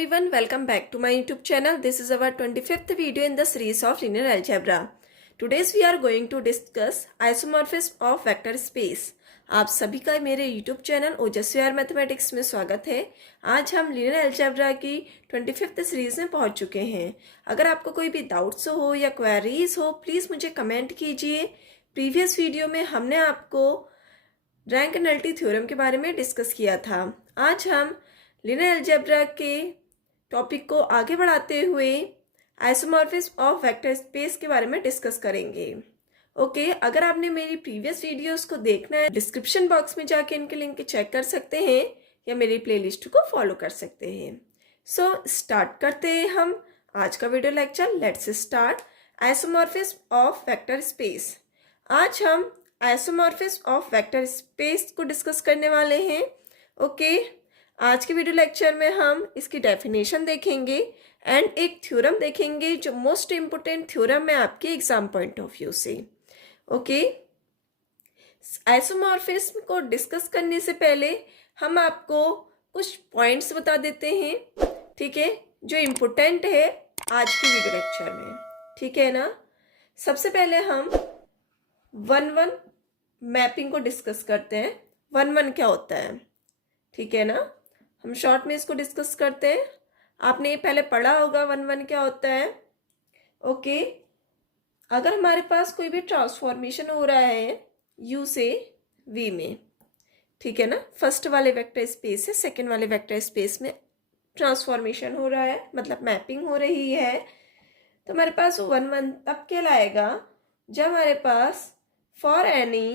everyone, welcome back to my YouTube channel. This is our 25th video in the series of linear algebra. Today's we are going to discuss isomorphism of vector space. आप सभी का मेरे YouTube channel ओजस्वी are mathematics में स्वागत है। आज हम लिनियर अलजेब्रा की 25th सीरीज में पहुंच चुके हैं। अगर आपको कोई भी डाउट्स हो या क्वेरीज हो, प्लीज़ मुझे कमेंट कीजिए। प्रीवियस वीडियो में हमने आपको रैंक नल्टी थ्योरम के बारे में डिस्कस किया था। आज हम लिनियर अलजेब्रा के टॉपिक को आगे बढ़ाते हुए आइसोमॉर्फिज्म ऑफ वेक्टर स्पेस के बारे में डिस्कस करेंगे। ओके, अगर आपने मेरी प्रीवियस वीडियोस को देखना है, डिस्क्रिप्शन बॉक्स में जाके इनके लिंक चेक कर सकते हैं या मेरी प्लेलिस्ट को फॉलो कर सकते हैं। सो स्टार्ट करते हैं हम आज का video lecture. Let's start isomorphism of vector space. आज हम आइसोमॉर्फिज्म ऑफ वेक्टर स्पेस को डिस्कस करने वाले हैं। ओके, आज के वीडियो लेक्चर में हम इसकी डेफिनेशन देखेंगे एंड एक थ्योरम देखेंगे जो मोस्ट इम्पोर्टेंट थ्योरम है आपके एग्जाम पॉइंट ऑफ व्यू से। ओके, आइसोमॉर्फिज्म को डिस्कस करने से पहले हम आपको कुछ पॉइंट्स बता देते हैं, ठीक है, जो इम्पोर्टेंट है आज के वीडियो लेक्चर में, ठीक है ना। सबसे पहले हम 1-1 मैपिंग को डिस्कस करते हैं। 1-1 क्या होता है, ठीक है ना। हम शॉर्ट में इसको डिस्कस करते हैं। आपने ये पहले पढ़ा होगा 1-1 क्या होता है। ओके, अगर हमारे पास कोई भी ट्रांसफॉर्मेशन हो रहा है U से V में, ठीक है ना, फर्स्ट वाले वेक्टर स्पेस से सेकंड वाले वेक्टर स्पेस में ट्रांसफॉर्मेशन हो रहा है, मतलब मैपिंग हो रही है, तो हमारे पास 1-1 तब कहलाएगा जब हमारे पास for any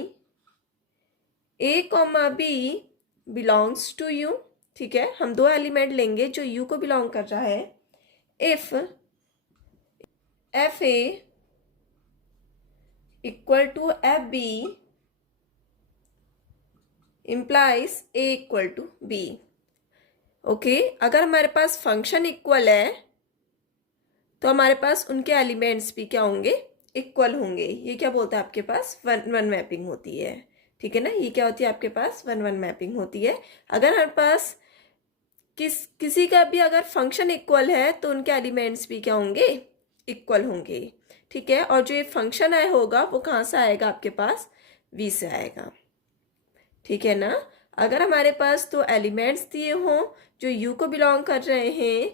A, B belongs to U, ठीक है, हम दो एलिमेंट लेंगे जो U को बिलोंग कर रहा है। If F A equal to F B implies A equal to B. Okay, अगर हमारे पास फंक्शन इक्वल है तो हमारे पास उनके एलिमेंट्स भी क्या होंगे, इक्वल होंगे। ये क्या बोलता है, आपके पास 1-1 मैपिंग होती है, ठीक है ना। ये क्या होती है, आपके पास 1-1 मैपिंग होती है। अगर हमारे पास किसी का भी अगर फंक्शन इक्वल है तो उनके एलिमेंट्स भी क्या होंगे, इक्वल होंगे, ठीक है। और जो ये फंक्शन आया होगा वो कहाँ से आएगा, आपके पास V से आएगा, ठीक है ना। अगर हमारे पास तो एलिमेंट्स दिए हों जो U को बिलोंग कर रहे हैं,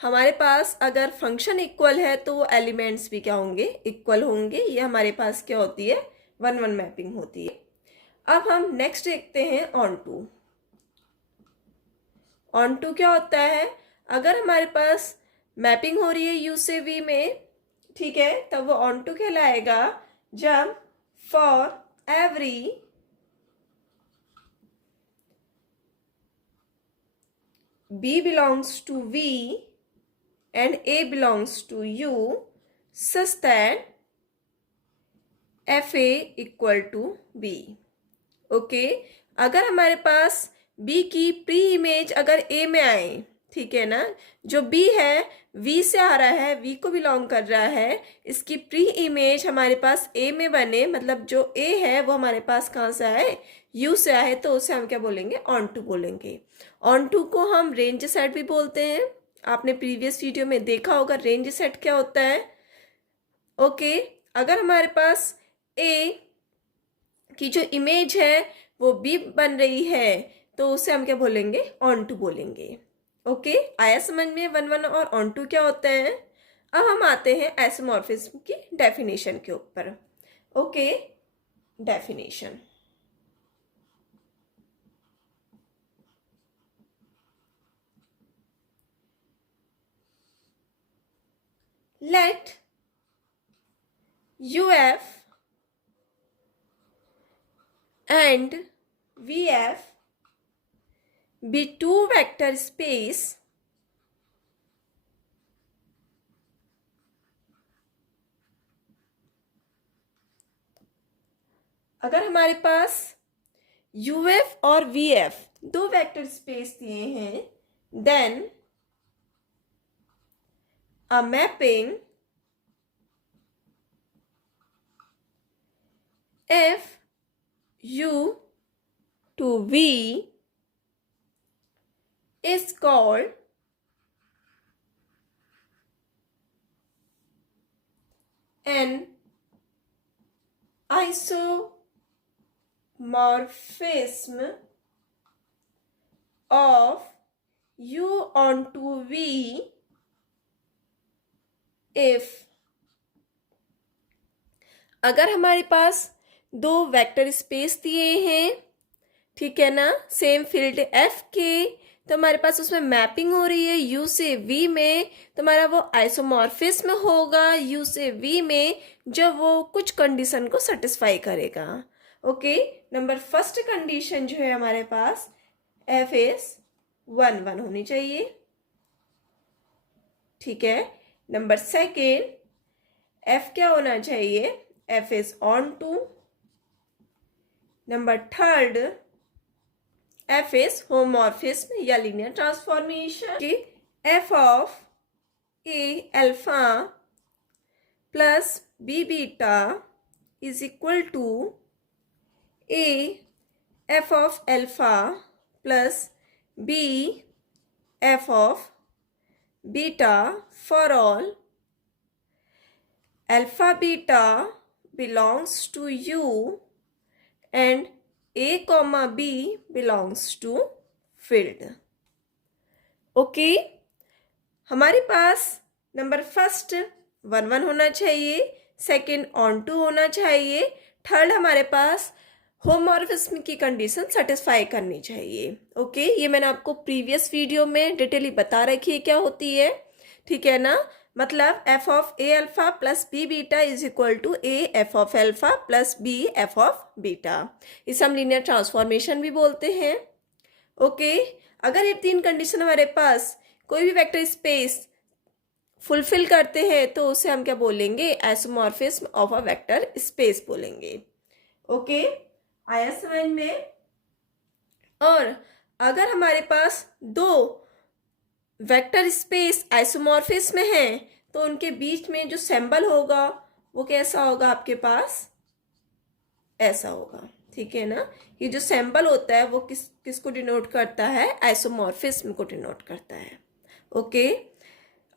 हमारे पास अगर फंक्शन इक्वल है तो वो एलिमेंट्स भी क्या होंगे, इक्वल होंगे। ये हमारे पास क्या होती है, 1-1 मैपिंग होती है। अब हम नेक्स्ट देखते हैं ऑन टू। ऑन टू क्या होता है, अगर हमारे पास मैपिंग हो रही है U से V में, ठीक है, तब वो ऑन टू कहलाएगा जब for every B belongs to V and A belongs to U such that FA equal to B। Okay, अगर हमारे पास B की प्री इमेज अगर A में आए, ठीक है ना, जो B है V से आ रहा है, V को बिलोंग कर रहा है, इसकी प्री इमेज हमारे पास A में बने, मतलब जो A है वो हमारे पास कहाँ से आए, U से आए, तो उसे हम क्या बोलेंगे, ऑन टू बोलेंगे। ऑन टू को हम रेंज सेट भी बोलते हैं। आपने प्रीवियस वीडियो में देखा होगा रेंज सेट क्या होता है। ओके, अगर हमारे पास A की जो इमेज है वो B बन रही है तो उसे हम क्या बोलेंगे, ऑन टू बोलेंगे। ओके, आया समझ में 1-1 और ऑन टू क्या होते हैं। अब हम आते हैं आइसोमॉर्फिज्म की डेफिनेशन के ऊपर। Okay, definition. Let UF and VF be two vector space अगर हमारे पास UF और VF दो वेक्टर स्पेस दिए हैं, then a mapping F U to V is called an isomorphism of u onto v if अगर हमारे पास दो वेक्टर स्पेस दिए हैं, ठीक है ना, सेम फील्ड एफ के, तो हमारे पास उसमें मैपिंग हो रही है u से v में, तो हमारा वो आइसोमॉर्फिज्म होगा u से v में जब वो कुछ कंडीशन को सेटिस्फाई करेगा। ओके, नंबर फर्स्ट कंडीशन जो है हमारे पास एफ इज 1 होनी चाहिए, ठीक है। नंबर सेकेंड एफ क्या होना चाहिए, F is onto. Number third F is homomorphism या लीनियर ट्रांसफॉर्मेशन कि F of A alpha plus B beta is equal to A F of alpha plus B F of beta for all alpha beta belongs to u and a comma b belongs to field। Okay, हमारे पास number first 1 होना चाहिए, second on to होना चाहिए, third हमारे पास homomorphism की condition satisfy करनी चाहिए। Okay, ये मैंने आपको प्रीवियस वीडियो में डिटेली बता रखी है क्या होती है, ठीक है ना। मतलब F of A alpha plus B beta is equal to A F of alpha plus B F of beta, इसे हम लीनियर ट्रांसफॉर्मेशन भी बोलते हैं। ओके, अगर ये तीन कंडीशन हमारे पास कोई भी वेक्टर स्पेस फुलफिल करते हैं तो उसे हम क्या बोलेंगे, isomorphism of a vector space बोलेंगे। ओके, आया समझ में। और अगर हमारे पास दो वेक्टर स्पेस आइसोमॉर्फिज्म है तो उनके बीच में जो सिंबल होगा वो कैसा होगा, आपके पास ऐसा होगा, ठीक है ना। ये जो सिंबल होता है वो किसको डिनोट करता है, आइसोमॉर्फिज्म को डिनोट करता है। ओके,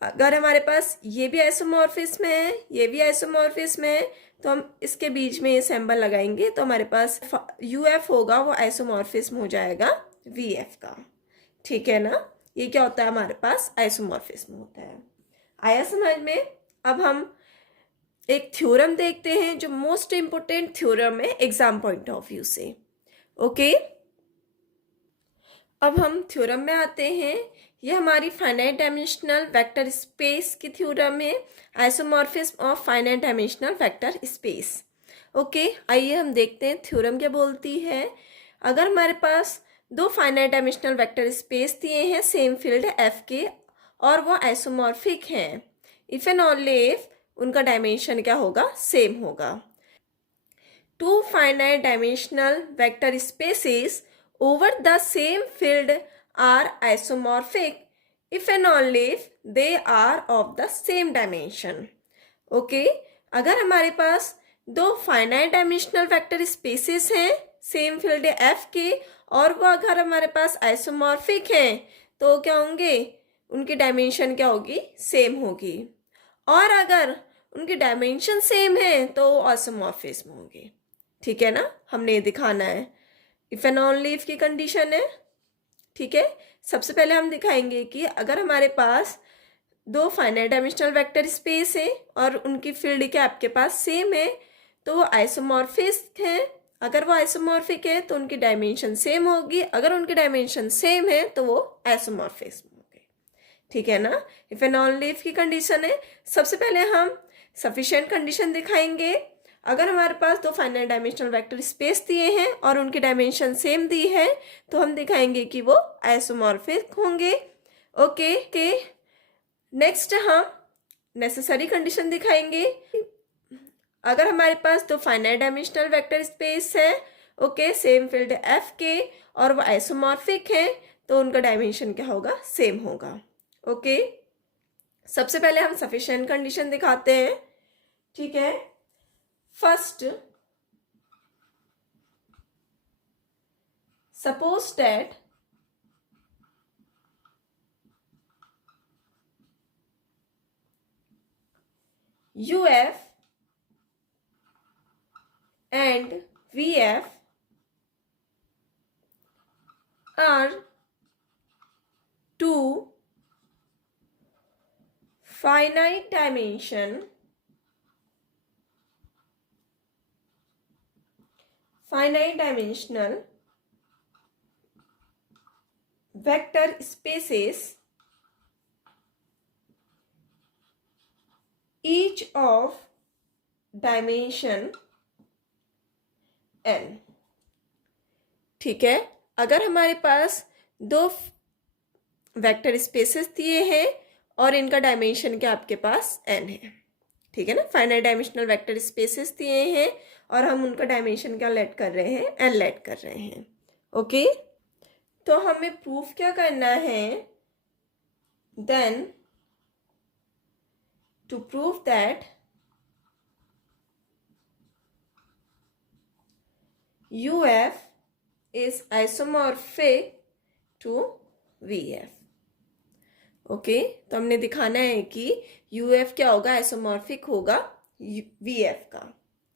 अगर हमारे पास ये भी आइसोमॉर्फिज्म है, ये भी आइसोमॉर्फिज्म है, तो हम इसके बीच में ये सिंबल लगाएंगे तो हमारे पास यू एफ होगा, वो आइसोमॉर्फिज्म हो जाएगा वी एफ का, ठीक है ना। ये क्या होता है, हमारे पास आइसोमॉर्फिज्म होता है। आया समझ में। अब हम एक थ्योरम देखते हैं जो मोस्ट इंपोर्टेंट थ्योरम है एग्जाम पॉइंट ऑफ व्यू से। ओके, अब हम थ्योरम में आते हैं। ये हमारी फाइनाइट डायमेंशनल वेक्टर स्पेस की थ्योरम है, isomorphism of finite dimensional vector space. Okay, आइए हम देखते हैं थ्योरम क्या बोलती है। अगर हमारे पास दो फाइनाइट डायमेंशनल वेक्टर स्पेस दिए हैं सेम फील्ड एफ के और वो आइसोमॉर्फिक हैं, इफ एंड ओनली इफ उनका डायमेंशन क्या होगा, सेम होगा। Two finite dimensional vector spaces over the same field are isomorphic if and only if they are of the same dimension। Okay, अगर हमारे पास दो फाइनाइट डायमेंशनल वेक्टर स्पेसेस हैं same field F के और वो अगर हमारे पास आइसोमॉर्फिक हैं तो क्या होंगे, उनकी डायमेंशन क्या होगी, सेम होगी। और अगर उनकी डायमेंशन सेम है तो आइसोमॉर्फिज्म होंगे, ठीक है ना। हमने ये दिखाना है, इफ एंड ओनली इफ की कंडीशन है, ठीक है। सबसे पहले हम दिखाएंगे कि अगर हमारे पास दो फाइनाइट डायमेंशनल वेक्टर स्पेस है और उनकी फील्ड क्या आपके पास सेम है तो वो आइसोमॉर्फिक हैं। अगर वो आइसोमॉर्फिक है तो उनकी डायमेंशन सेम होगी, अगर उनकी डायमेंशन सेम है तो वो आइसोमॉर्फिज्म होंगे, ठीक है ना। इफ एंड ओनली इफ की कंडीशन है। सबसे पहले हम सफिशिएंट कंडीशन दिखाएंगे। अगर हमारे पास दो फाइनाइट डायमेंशनल वेक्टर स्पेस दिए हैं और उनकी डायमेंशन सेम दी है तो हम दिखाएंगे कि वो आइसोमॉर्फिक होंगे। ओके, नेक्स्ट हम नेसेसरी कंडीशन दिखाएंगे। अगर हमारे पास दो फाइनाइट डायमेंशनल वेक्टर स्पेस है, ओके, सेम फील्ड एफ के और वो आइसोमॉर्फिक है तो उनका डायमेंशन क्या होगा, सेम होगा। ओके, सबसे पहले हम सफिशिएंट कंडीशन दिखाते हैं, ठीक है। First, suppose that UF and VF are two finite dimensional vector spaces, each of dimension n। ठीक है, अगर हमारे पास दो वेक्टर स्पेसेस दिए हैं और इनका डायमेंशन क्या आपके पास n है, ठीक है ना, फाइनाइट डायमेंशनल वेक्टर स्पेसेस दिए हैं और हम उनका डायमेंशन क्या लेट कर रहे हैं, n लेट कर रहे हैं। ओके, तो हमें प्रूफ क्या करना है, then to prove that UF is isomorphic to VF। Okay, तो हमने दिखाना है कि UF क्या होगा, आइसोमॉर्फिक होगा VF का।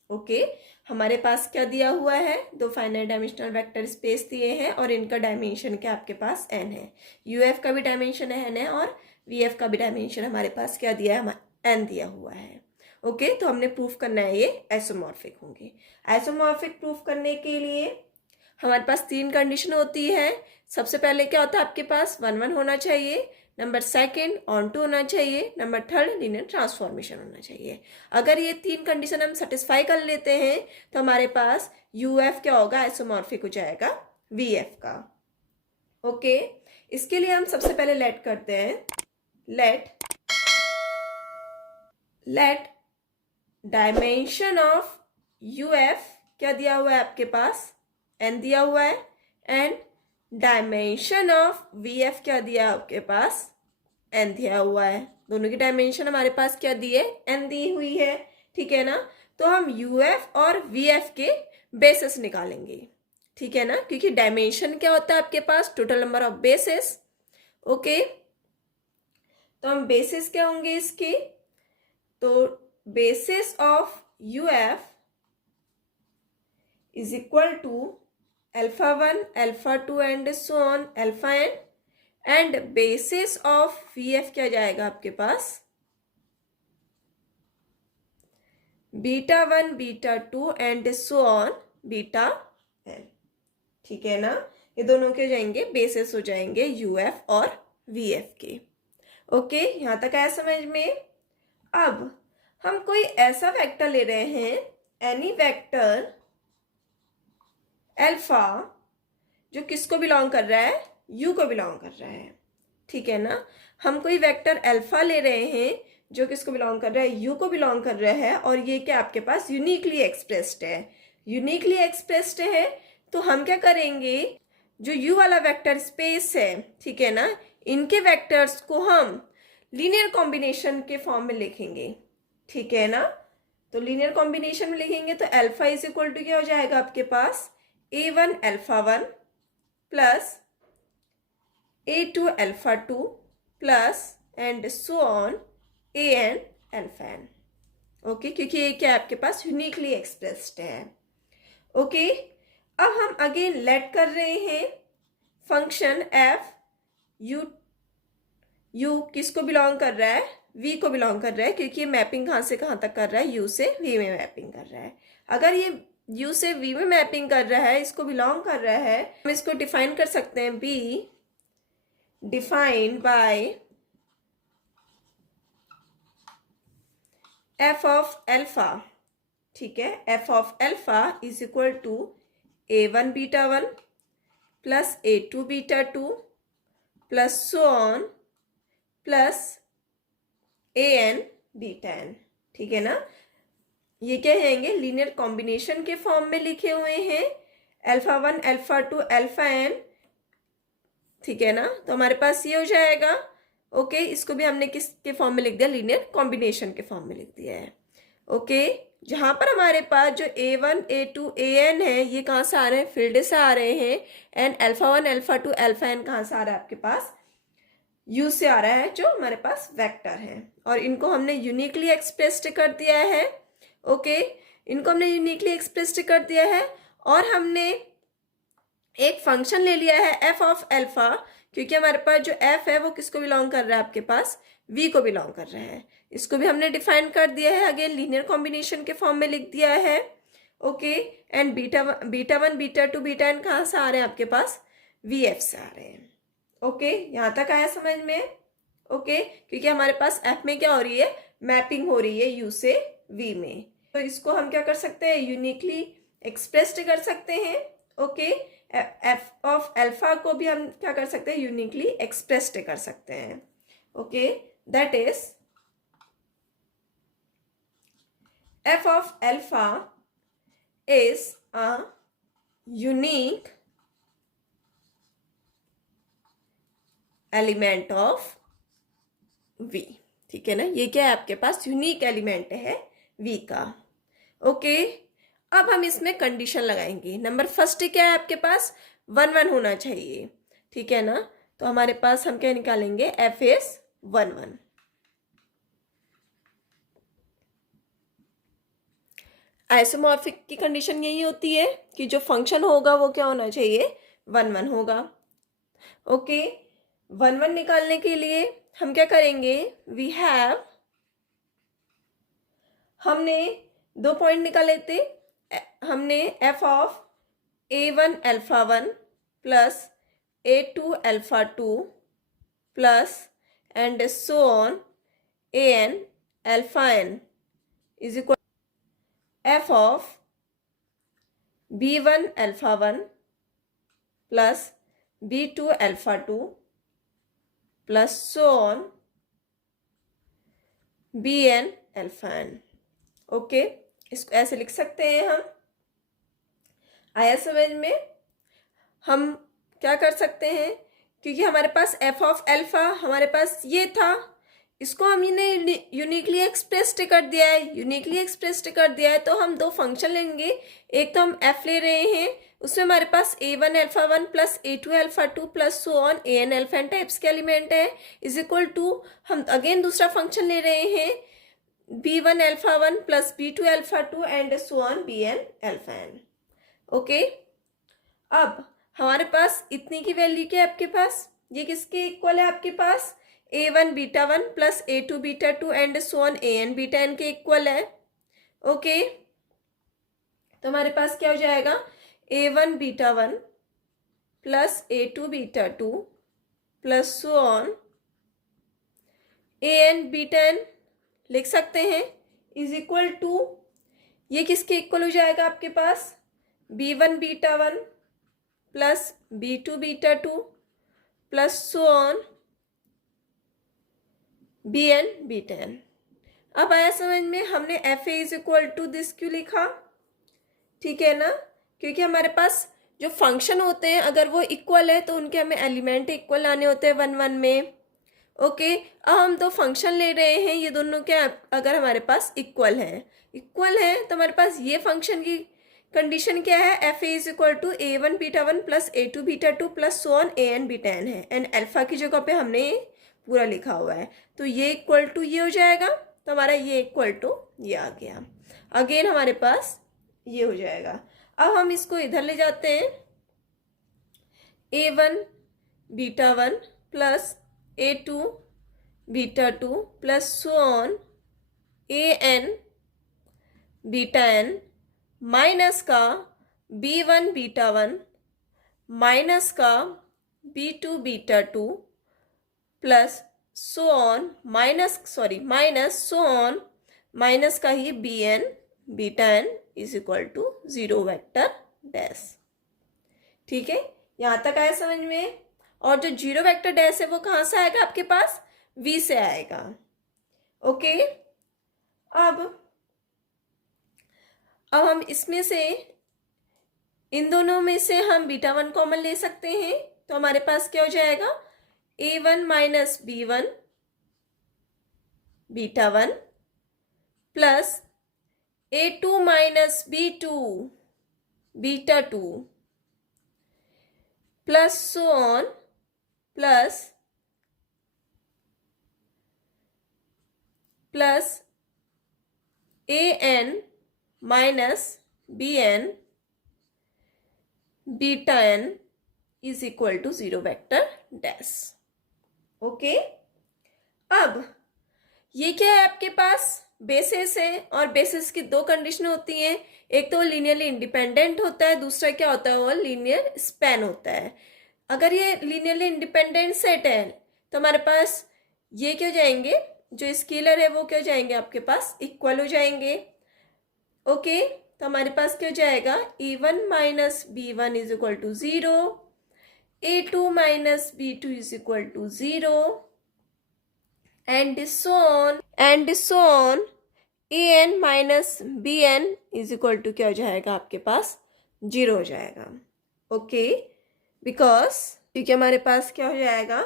ओके, हमारे पास क्या दिया हुआ है, दो फाइनाइट डायमेंशनल वेक्टर स्पेस दिए हैं और इनका डायमेंशन क्या आपके पास n है। UF का भी डायमेंशन n है और VF का भी डायमेंशन हमारे पास क्या दिया है, n दिया हुआ है। ओके, तो हमने प्रूफ करना है ये आइसोमॉर्फिक होंगे। आइसोमॉर्फिक प्रूफ करने के लिए हमारे पास तीन कंडीशन होती है। सबसे पहले क्या होता है, आपके पास 1 1 होना चाहिए, नंबर सेकंड ऑन टू होना चाहिए, नंबर थर्ड लीनियर ट्रांसफॉर्मेशन होना चाहिए। अगर ये तीन कंडीशन हम सेटिस्फाई कर लेते हैं तो हमारे पास UF क्या होगा, आइसोमॉर्फिक हो जाएगा VF का। ओके, इसके लिए हम सबसे पहले लेट करते हैं, लेट डायमेंशन ऑफ UF क्या दिया हुआ है आपके पास, n दिया हुआ है, एंड डायमेंशन ऑफ VF क्या दिया आपके पास, n दिया हुआ है। दोनों की डायमेंशन हमारे पास क्या दी है, n दी हुई है। ठीक है ना, तो हम UF और VF के बेसिस निकालेंगे। ठीक है ना, क्योंकि डायमेंशन क्या होता है आपके पास, total number of basis. Okay, तो हम बेसिस क्या होंगे इसके, तो basis of UF is equal to alpha 1, alpha 2 and so on alpha n, and basis of VF क्या जाएगा आपके पास, beta 1, beta 2 and so on beta n। ठीक है ना, ये दोनों के जाएंगे बेसिस हो जाएंगे UF और VF के। ओके, यहां तक आया समझ में। अब हम कोई ऐसा वेक्टर ले रहे हैं, एनी वेक्टर अल्फा जो किसको बिलोंग कर रहा है, U को बिलोंग कर रहा है। ठीक है ना, हम कोई वेक्टर अल्फा ले रहे हैं जो किसको बिलोंग कर रहा है, U को बिलोंग कर रहा है, और ये क्या आपके पास यूनिकली एक्सप्रेस्ड है, यूनिकली एक्सप्रेस्ड है। तो हम क्या करेंगे, जो U वाला वेक्टर स्पेस है, ठीक है ना, इनके वेक्टर्स को हम लीनियर कॉम्बिनेशन के फॉर्म में लिखेंगे। ठीक है ना, तो लीनियर कॉम्बिनेशन में लिखेंगे तो अल्फा इज इक्वल टू क्या हो जाएगा आपके पास, A1 alpha 1 plus A2 alpha 2 plus and so on AN alpha n। Okay, क्योंकि ये क्या आपके पास यूनिकली एक्सप्रेस्ड है। ओके, अब हम अगेन लेट कर रहे हैं फंक्शन f, u किसको बिलोंग कर रहा है, v को बिलोंग कर रहा है, क्योंकि ये मैपिंग कहाँ से कहाँ तक कर रहा है, u से v में मैपिंग कर रहा है। अगर ये U से V में मैपिंग कर रहा है, इसको बिलोंग कर रहा है, हम इसको डिफाइन कर सकते हैं, B defined by f of alpha. ठीक है, f of alpha is equal to A1 beta 1 plus A2 beta 2 plus so on plus AN beta n। ठीक है ना, ये क्या रहेंगे, लीनियर कॉम्बिनेशन के फॉर्म में लिखे हुए हैं, अल्फा 1 अल्फा 2 अल्फा n। ठीक है ना, तो हमारे पास ये हो जाएगा। ओके, इसको भी हमने किसके फॉर्म में लिख दिया, लीनियर कॉम्बिनेशन के फॉर्म में लिख दिया है। ओके, जहां पर हमारे पास जो A1 A2 AN है, ये कहाँ से आ रहे हैं, फील्ड से आ रहे हैं, and alpha 1 alpha 2 alpha n कहाँ से आ रहा है आपके पास, U से आ रहा है, जो हमारे पास वेक्टर है, और इनको हमने यूनिकली एक्सप्रेस्ड कर दिया है। ओके, इनको हमने यूनिकली एक्सप्रेस्ड कर दिया है और हमने एक फंक्शन ले लिया है एफ ऑफ एल्फा, क्योंकि हमारे पास जो एफ है वो किसको बिलोंग कर रहा है, आपके पास वी को बिलोंग कर रहा है। इसको भी हमने डिफाइन कर दिया है, अगेन लीनियर कॉम्बिनेशन के फॉर्म में लिख दिया है। Okay, and beta one beta two beta N कहाँ से आ रहे हैं, आपके पास वी एफ से आ रहे हैं। ओके, यहाँ तक आया समझ में। ओके, क्योंकि हमारे पास एफ में क्या हो रही है, मैपिंग हो रही है यू से वी में, तो इसको हम क्या कर सकते हैं, यूनिकली एक्सप्रेस्ड कर सकते हैं। ओके, एफ ऑफ एल्फा को भी हम क्या कर सकते हैं, यूनिकली एक्सप्रेस्ड कर सकते हैं। Okay, that is F of alpha is a unique element of V. ठीक है ना, ये क्या है, आपके पास यूनिक एलिमेंट है वी का। ओके, अब हम इसमें कंडीशन लगाएंगे। नंबर फर्स्ट क्या है, आपके पास 1 1 होना चाहिए। ठीक है ना, तो हमारे पास हम क्या निकालेंगे, एफ इज 1 1। आइसोमॉर्फिक की कंडीशन यही होती है कि जो फंक्शन होगा वो क्या होना चाहिए, 1 1 होगा। ओके, 1 1 निकालने के लिए हम क्या करेंगे, वी हैव, हमने 2 पॉइंट निकाले थे। हमने F of A1 alpha 1 plus A2 alpha 2 plus and so on AN alpha n is equal F of B1 alpha 1 plus B2 alpha 2 plus so on BN alpha n। Okay, इसको ऐसे लिख सकते हैं हम। आया समझ में। हम क्या कर सकते हैं, क्योंकि हमारे पास एफ ऑफ एल्फा हमारे पास ये था, इसको हमने यूनिकली एक्सप्रेस्ड कर दिया है, यूनिकली एक्सप्रेस्ड कर दिया है, तो हम 2 फंक्शन लेंगे। एक तो हम एफ ले रहे हैं, उसमें हमारे पास A1 alpha 1 plus A2 alpha 2 plus so on AN alpha n types के एलिमेंट है, इज इक्वल टू हम अगेन दूसरा फंक्शन ले रहे हैं B1 alpha 1 plus B2 alpha 2 and so on BN alpha n। Okay, अब हमारे पास इतनी की वैल्यू क्या है, आपके पास ये किसके इक्वल है, आपके पास A1 beta 1 plus A2 beta 2 and so on AN beta n के इक्वल है। ओके, तो हमारे पास क्या हो जाएगा, A1 beta 1 plus A2 beta 2 plus so on AN beta n लिख सकते हैं, इज इक्वल टू, ये किसके इक्वल हो जाएगा, आपके पास B1 beta 1 plus B2 beta 2 plus so on BN beta n। अब आया समझ में, हमने F A is equal to this क्यों लिखा, ठीक है ना, क्योंकि हमारे पास जो फंक्शन होते हैं अगर वो इक्वल है तो उनके हमें एलिमेंट इक्वल आने होते हैं 1 1 में। ओके, अब हम 2 फंक्शन ले रहे हैं, ये दोनों क्या अगर हमारे पास इक्वल है तो हमारे पास ये फंक्शन की कंडीशन क्या है, F A is equal to A1 beta 1 plus A2 beta 2 plus so on AN beta n है, एंड अल्फा की जगह पे हमने पूरा लिखा हुआ है, तो ये इक्वल टू ये हो जाएगा, तो हमारा ये इक्वल टू ये आ गया। अगेन हमारे पास ये हो जाएगा। अब हम इसको इधर ले जाते हैं, A1 beta 1 plus A2 beta 2 plus so on AN beta n minus का B1 बीटा 1 माइनस का B2 beta 2 plus so on minus so on minus का ही BN beta n is equal to 0 vector dash. ठीक है, यहाँ तक आया समझ में। और जो 0 वेक्टर डैश है वो कहाँ से आएगा, आपके पास V से आएगा। ओके, अब हम इसमें से इन दोनों में से हम बीटा 1 कॉमन ले सकते हैं, तो हमारे पास क्या हो जाएगा, A1 minus B1 beta 1 plus A2 minus B2 beta 2 plus so on plus AN minus B N beta N is equal to 0 vector dash. Okay, अब ये क्या है आपके पास, बेसिस है, और बेसिस की दो कंडीशन होती हैं, एक तो लीनियरली इंडिपेंडेंट होता है, दूसरा क्या होता है, वो लीनियर स्पैन होता है। अगर ये लीनियरली इंडिपेंडेंट सेट है तो हमारे पास ये क्या हो जाएंगे, जो स्केलर है वो क्या हो जाएंगे आपके पास, इक्वल हो जाएंगे। ओके, तो हमारे पास क्या हो जाएगा, a1 minus b1 is equal to 0, a2 minus b2 is equal to 0 and so on an minus bn is equal to क्या हो जाएगा आपके पास, 0 हो जाएगा। ओके, बिकॉज क्योंकि हमारे पास क्या हो जाएगा,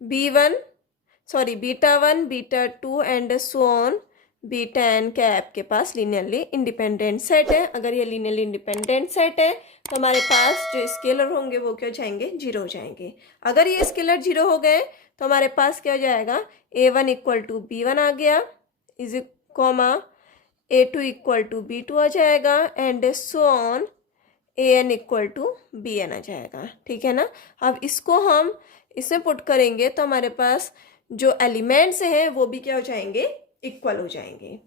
beta one beta two and so on beta N क्या है आपके पास, लीनियरली इंडिपेंडेंट सेट है। अगर ये लीनियरली इंडिपेंडेंट सेट है तो हमारे पास जो स्केलर होंगे वो क्या हो जाएंगे, 0 हो जाएंगे। अगर ये स्केलर 0 हो गए तो हमारे पास क्या हो जाएगा, a1 इक्वल टू b1 आ गया, is comma a2 equal to b2 आ जाएगा and so on an equal to bn आ जाएगा। ठीक है ना। अब इसको हम इसमें पुट करेंगे तो हमारे पास जो एलिमेंट्स हैं वो भी क्या हो जाएंगे, इक्वल हो जाएंगे।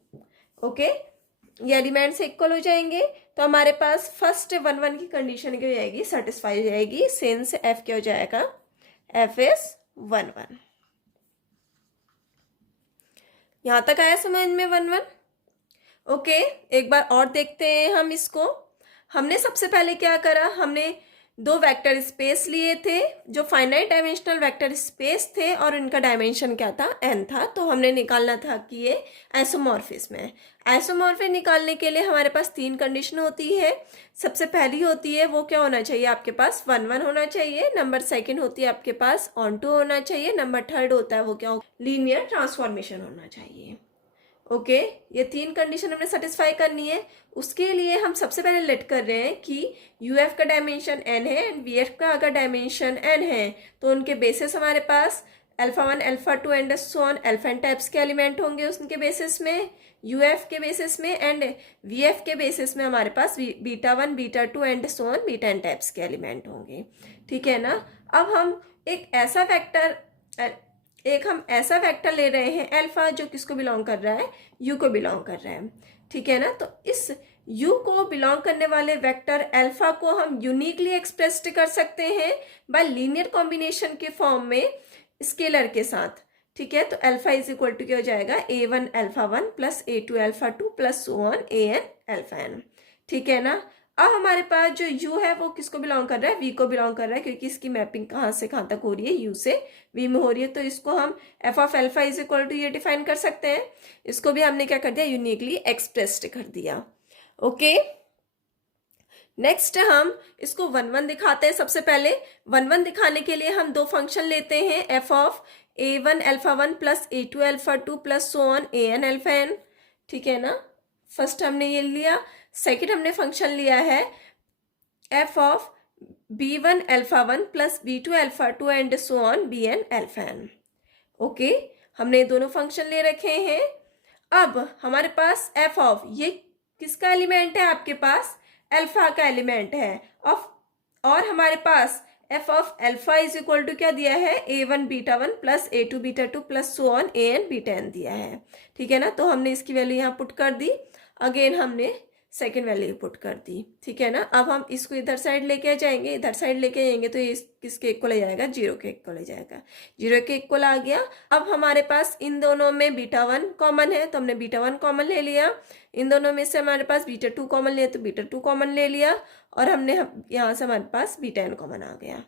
ओके, ये एलिमेंट्स इक्वल हो जाएंगे तो हमारे पास फर्स्ट 1 की कंडीशन क्या हो जाएगी, सेटिस्फाई हो जाएगी, सिंस f क्या हो जाएगा, f इज 1 1। यहां तक आया समझ में 1 1। ओके, एक बार और देखते हैं हम इसको। हमने सबसे पहले क्या करा, हमने दो वेक्टर स्पेस लिए थे जो फाइनाइट डायमेंशनल वेक्टर स्पेस थे और इनका डायमेंशन क्या था, n था। तो हमने निकालना था कि ये आइसोमॉर्फिज्म है। आइसोमॉर्फिज्म निकालने के लिए हमारे पास 3 कंडीशन होती है। सबसे पहली होती है वो क्या होना चाहिए आपके पास, 1 1 होना चाहिए। नंबर सेकंड होती है आपके पास ऑन टू होना चाहिए। नंबर थर्ड होता है वो क्या, लीनियर ट्रांसफॉर्मेशन होना चाहिए। ओके, ये 3 कंडीशन हमने सेटिस्फाई करनी है। उसके लिए हम सबसे पहले लेट कर रहे हैं कि यूएफ का डायमेंशन n है एंड वीएफ का अगर डायमेंशन n है तो उनके बेसिस हमारे पास alpha 1 alpha 2 and so on alpha N types के एलिमेंट होंगे उनके बेसिस में, यूएफ के बेसिस में, एंड वीएफ के बेसिस में हमारे पास beta 1 beta 2 and so on beta N types के एलिमेंट होंगे। ठीक है ना। अब हम एक ऐसा वेक्टर ले रहे हैं अल्फा जो किसको बिलोंग कर रहा है, यू को बिलोंग कर रहा है। ठीक है ना। तो इस यू को बिलोंग करने वाले वेक्टर अल्फा को हम यूनिकली एक्सप्रेस कर सकते हैं बाय लीनियर कॉम्बिनेशन के फॉर्म में स्केलर के साथ। ठीक है, तो अल्फा इज इक्वल टू क्या हो जाएगा, a1 alpha 1 plus a2 alpha 2 plus so on an alpha n। ठीक है ना। अब हमारे पास जो u है वो किसको बिलोंग कर रहा है, v को बिलोंग कर रहा है, क्योंकि इसकी मैपिंग कहाँ से कहाँ तक हो रही है, u से v में हो रही है। तो इसको हम f of alpha is equal to ये डिफाइन कर सकते हैं। इसको भी हमने क्या कर दिया, यूनिकली एक्सप्रेस्ड कर दिया। ओके, नेक्स्ट हम इसको 1 1 दिखाते हैं। सबसे पहले 1 1 दिखाने के लिए हम दो फंक्शन लेते हैं, f of a1 alpha 1 plus a2 alpha 2 plus so on an alpha n। ठीक है ना। फर्स्ट हमने ये लिया। सेकेंड हमने फंक्शन लिया है f of b1 alpha 1 plus b2 alpha 2 and so on bn alpha n। Okay, हमने दोनों फंक्शन ले रखे हैं। अब हमारे पास f ऑफ ये किसका एलिमेंट है, आपके पास अल्फा का एलिमेंट है और हमारे पास f of alpha is equal to क्या दिया है, a1 beta 1 plus a2 beta 2 plus so on an beta n दिया है। ठीक है ना। तो हमने इसकी वैल्यू यहाँ पुट कर दी, अगेन हमने सेकेंड वैल्यू पुट कर दी। ठीक है ना। अब हम इसको इधर साइड लेके जाएंगे, इधर साइड लेके जाएंगे तो ये किसके इक्वल आ जाएगा, 0 के इक्वल आ जाएगा। 0 के इक्वल आ गया। अब हमारे पास इन दोनों में बीटा 1 कॉमन है तो हमने बीटा 1 कॉमन ले लिया। इन दोनों में से हमारे पास बीटा 2 कॉमन लिया तो बीटा 2 कॉमन ले लिया और हमने यहाँ से हमारे पास बीटा n कॉमन आ गया।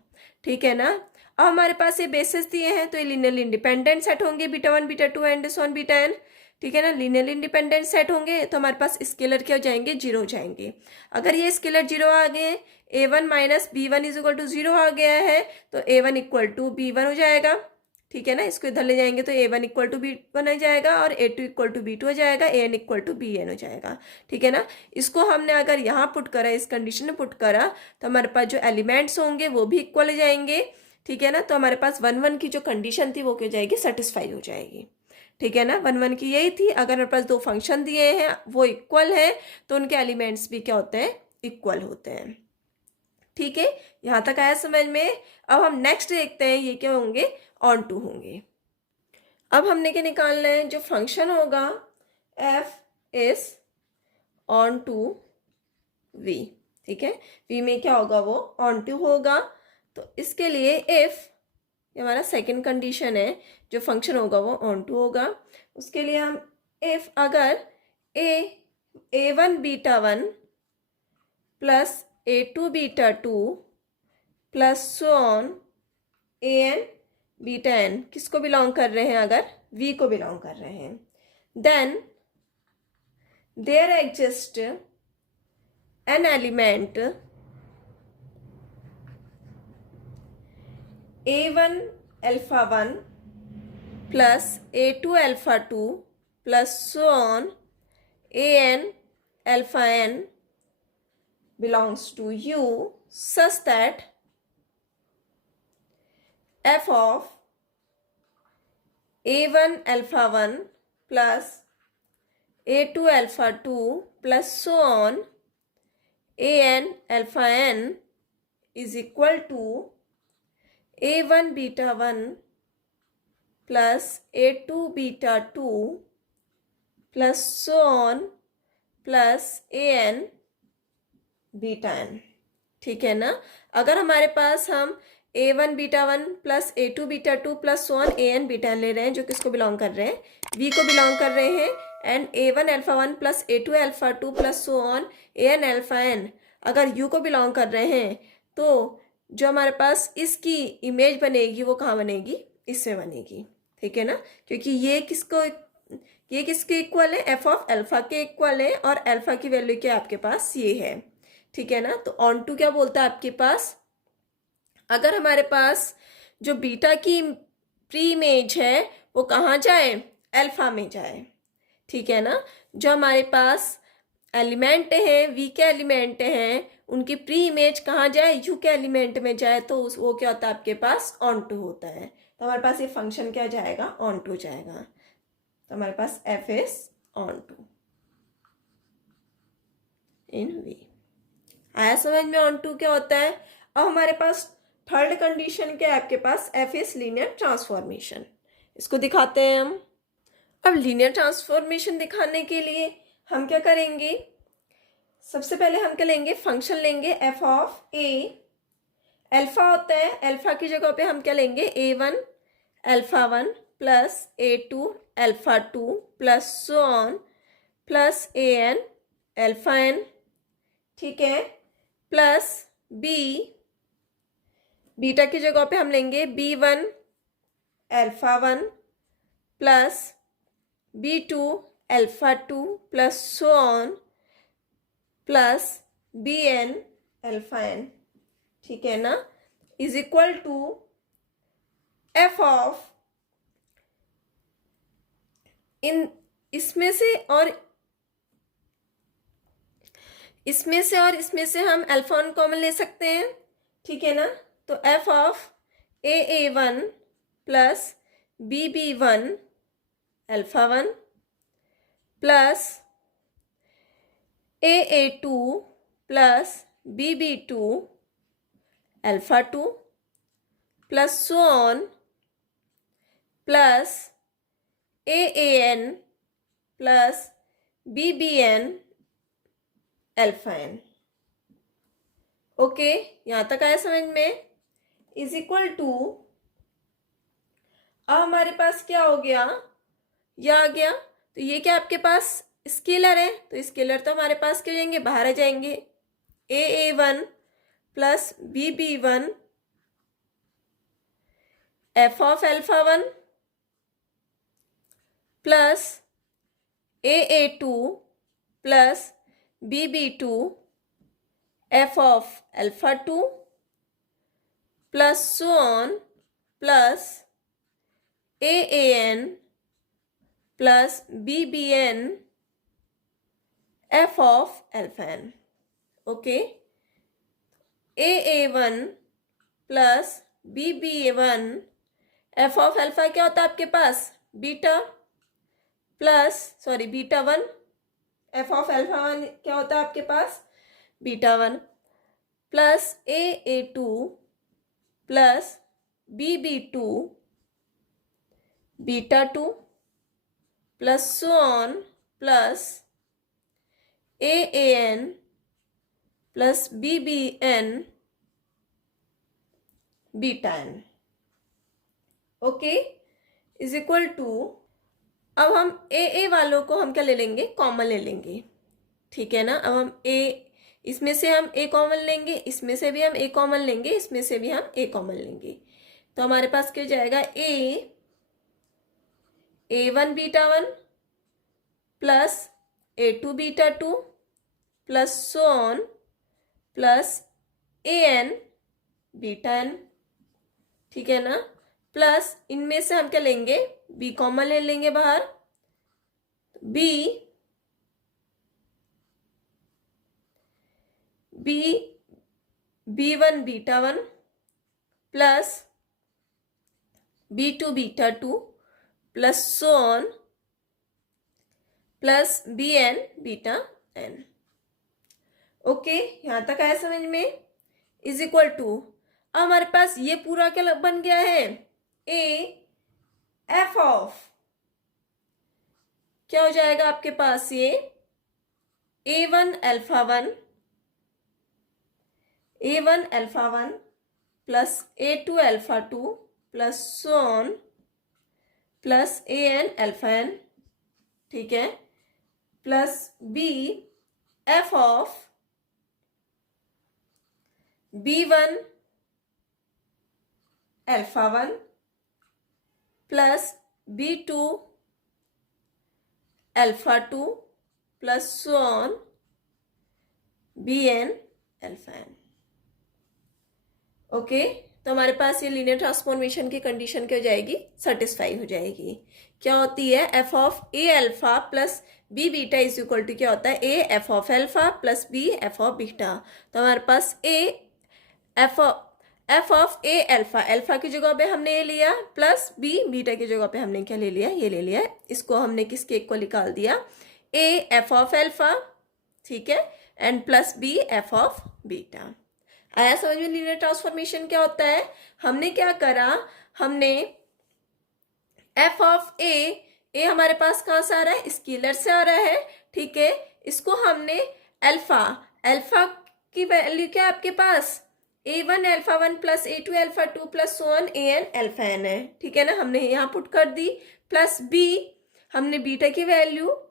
ठीक है ना। अब हमारे पास ये बेसिस दिए हैं तो ये लीनियरली इंडिपेंडेंट सेट होंगे, beta 1 beta 2 and so on beta n। ठीक है ना। लीनियरली इंडिपेंडेंट सेट होंगे तो हमारे पास स्केलर क्या हो जाएंगे, 0 हो जाएंगे। अगर ये स्केलर 0 आ गए, a1 minus b1 is equal to 0 आ गया है तो a1 इक्वल टू b1 हो जाएगा। ठीक है ना। इसको इधर ले जाएंगे तो a1 इक्वल टू b1 हो जाएगा और a2 इक्वल टू b2 हो जाएगा, an इक्वल टू bn हो जाएगा। ठीक है ना। इसको हमने अगर यहाँ पुट करा, इस कंडीशन में पुट करा तो हमारे पास जो एलिमेंट्स होंगे वो भी इक्वल हो जाएंगे। ठीक है ना। तो हमारे पास 1 1 की जो कंडीशन थी वो क्या हो जाएगी, सेटिस्फाई हो जाएगी। ठीक है ना, 1 1 की यही थी। अगर मेरे पास दो फंक्शन दिए हैं वो इक्वल है तो उनके एलिमेंट्स भी क्या होते हैं, इक्वल होते हैं। ठीक है, यहाँ तक आया समझ में। अब हम नेक्स्ट देखते हैं, ये क्या होंगे, ऑन टू होंगे। अब हमने क्या निकालना है, जो फंक्शन होगा F is onto V. ठीक है, वी में क्या होगा, वो ऑन टू होगा। तो इसके लिए इफ, ये हमारा सेकंड कंडीशन है, जो फंक्शन होगा वो ऑन टू होगा। उसके लिए हम इफ अगर a1 beta 1 plus a2 beta 2 plus so on an beta n किसको बिलोंग कर रहे हैं, अगर v को बिलोंग कर रहे हैं, then there exist an element a1 alpha 1 plus a2 alpha 2 plus so on an alpha n belongs to u such that f of a1 alpha 1 plus a2 alpha 2 plus so on an alpha n is equal to a1 beta 1 plus a2 beta 2 plus so on plus an beta n। ठीक है ना, अगर हमारे पास हम a1 beta 1 plus a2 beta 2 plus so on an beta n ले रहे हैं, जो किसको बिलोंग कर रहे हैं, v को बिलोंग कर रहे हैं, and a1 alpha 1 plus a2 alpha 2 plus so on an alpha n अगर u को बिलोंग कर रहे हैं, तो जो हमारे पास इसकी इमेज बनेगी वो कहाँ बनेगी, इसमें बनेगी। ठीक है ना, क्योंकि ये किसके इक्वल है, एफ ऑफ अल्फा के इक्वल है, और अल्फा की वैल्यू क्या आपके पास ये है। ठीक है ना, तो ऑन टू क्या बोलता है आपके पास, अगर हमारे पास जो बीटा की प्री इमेज है वो कहाँ जाए, अल्फा में जाए। ठीक है ना, जो हमारे पास एलिमेंट है, वी के एलिमेंट हैं, उनकी प्री इमेज कहाँ जाए, यू के एलिमेंट में जाए, तो वो क्या होता है आपके पास, ऑन टू होता है। तो हमारे पास ये फंक्शन क्या जाएगा, ऑन टू जाएगा। तो हमारे पास एफ इज ऑन टू इन वी। आया समझ में ऑन टू क्या होता है। अब हमारे पास थर्ड कंडीशन क्या है आपके पास, एफ इज लीनियर ट्रांसफॉर्मेशन। इसको दिखाते हैं हम। अब लीनियर ट्रांसफॉर्मेशन दिखाने के लिए हम क्या करेंगे, सबसे पहले हम क्या लेंगे, फंक्शन लेंगे एफ ऑफ ए। अल्फा होता है, अल्फा की जगह पे हम क्या लेंगे, a1 alpha 1 plus a2 alpha 2 plus so on plus an alpha n। ठीक है, प्लस बीटा की जगह पे हम लेंगे b1 alpha 1 plus b2 alpha 2 plus so on plus bn alpha n। ठीक है ना, is equal to F of इसमें से और इसमें से हम अल्फा 1 कॉमन ले सकते हैं। ठीक है ना, तो F of a1 plus b1 alpha 1 plus a2 plus b2 alpha 2 plus so on plus an plus bbn alpha n। Okay, यहाँ तक आया समझ में, इज इक्वल टू, अब हमारे पास क्या हो गया, यह आ गया। तो ये क्या आपके पास स्केलर है, तो स्केलर तो हमारे पास क्या जाएंगे, बाहर आ जाएंगे, a1 plus b1 F of alpha 1 plus a2 plus b2 F of alpha 2 plus so on plus an plus bbn F of alpha n। Okay, a1 plus bb1 F of alpha क्या होता है आपके पास, beta, beta one, F of alpha one क्या होता है आपके पास, beta one, plus A two plus B two beta two plus so on plus A N plus B N beta N, okay, is equal to, अब हम ए वालों को हम क्या ले लेंगे, कॉमन ले लेंगे, ठीक है ना। अब हम इसमें से हम ए कॉमन लेंगे, इसमें से भी हम ए कॉमन लेंगे, इसमें से भी हम ए कॉमन लेंगे, तो हमारे पास क्या जाएगा, A one beta one plus A two beta two plus so on plus A N beta N, ठीक है ना, प्लस इनमें से हम क्या लेंगे, बी कॉमन ले लेंगे बाहर, B one beta one plus B two beta two plus so on plus B N beta N, okay, यहां तक आया समझ में, इज इक्वल टू, अब हमारे पास ये पूरा क्या बन गया है, एफ ऑफ, क्या हो जाएगा आपके पास, ये A one alpha one plus A two alpha two plus so on plus A N alpha N, ठीक है, plus B F of B one alpha one plus B two alpha two plus so on B N alpha N, okay, तो हमारे पास ये linear transformation की condition क्या हो जाएगी, सेटिस्फाई हो जाएगी। क्या होती है, F of A alpha plus B beta is equal to क्या होता है, A F of alpha plus B F of beta, तो हमारे पास F of A alpha, alpha की जगह पे हमने ये लिया, प्लस बी बीटा की जगह पे हमने क्या ले लिया, ये ले लिया, इसको हमने किसके इक्वल निकाल दिया, ए एफ ऑफ अल्फा, ठीक है, and plus B F of beta. आया समझ में लीनियर ट्रांसफॉर्मेशन क्या होता है, हमने क्या करा, हमने एफ ऑफ ए हमारे पास कहाँ से आ रहा है, स्केलर से आ रहा है, ठीक है, इसको हमने अल्फा की वैल्यू क्या है आपके पास, A one alpha one plus A two alpha two plus so on A N alpha N है, ठीक है ना, हमने यहाँ पुट कर दी, प्लस बी हमने बीटा की वैल्यू,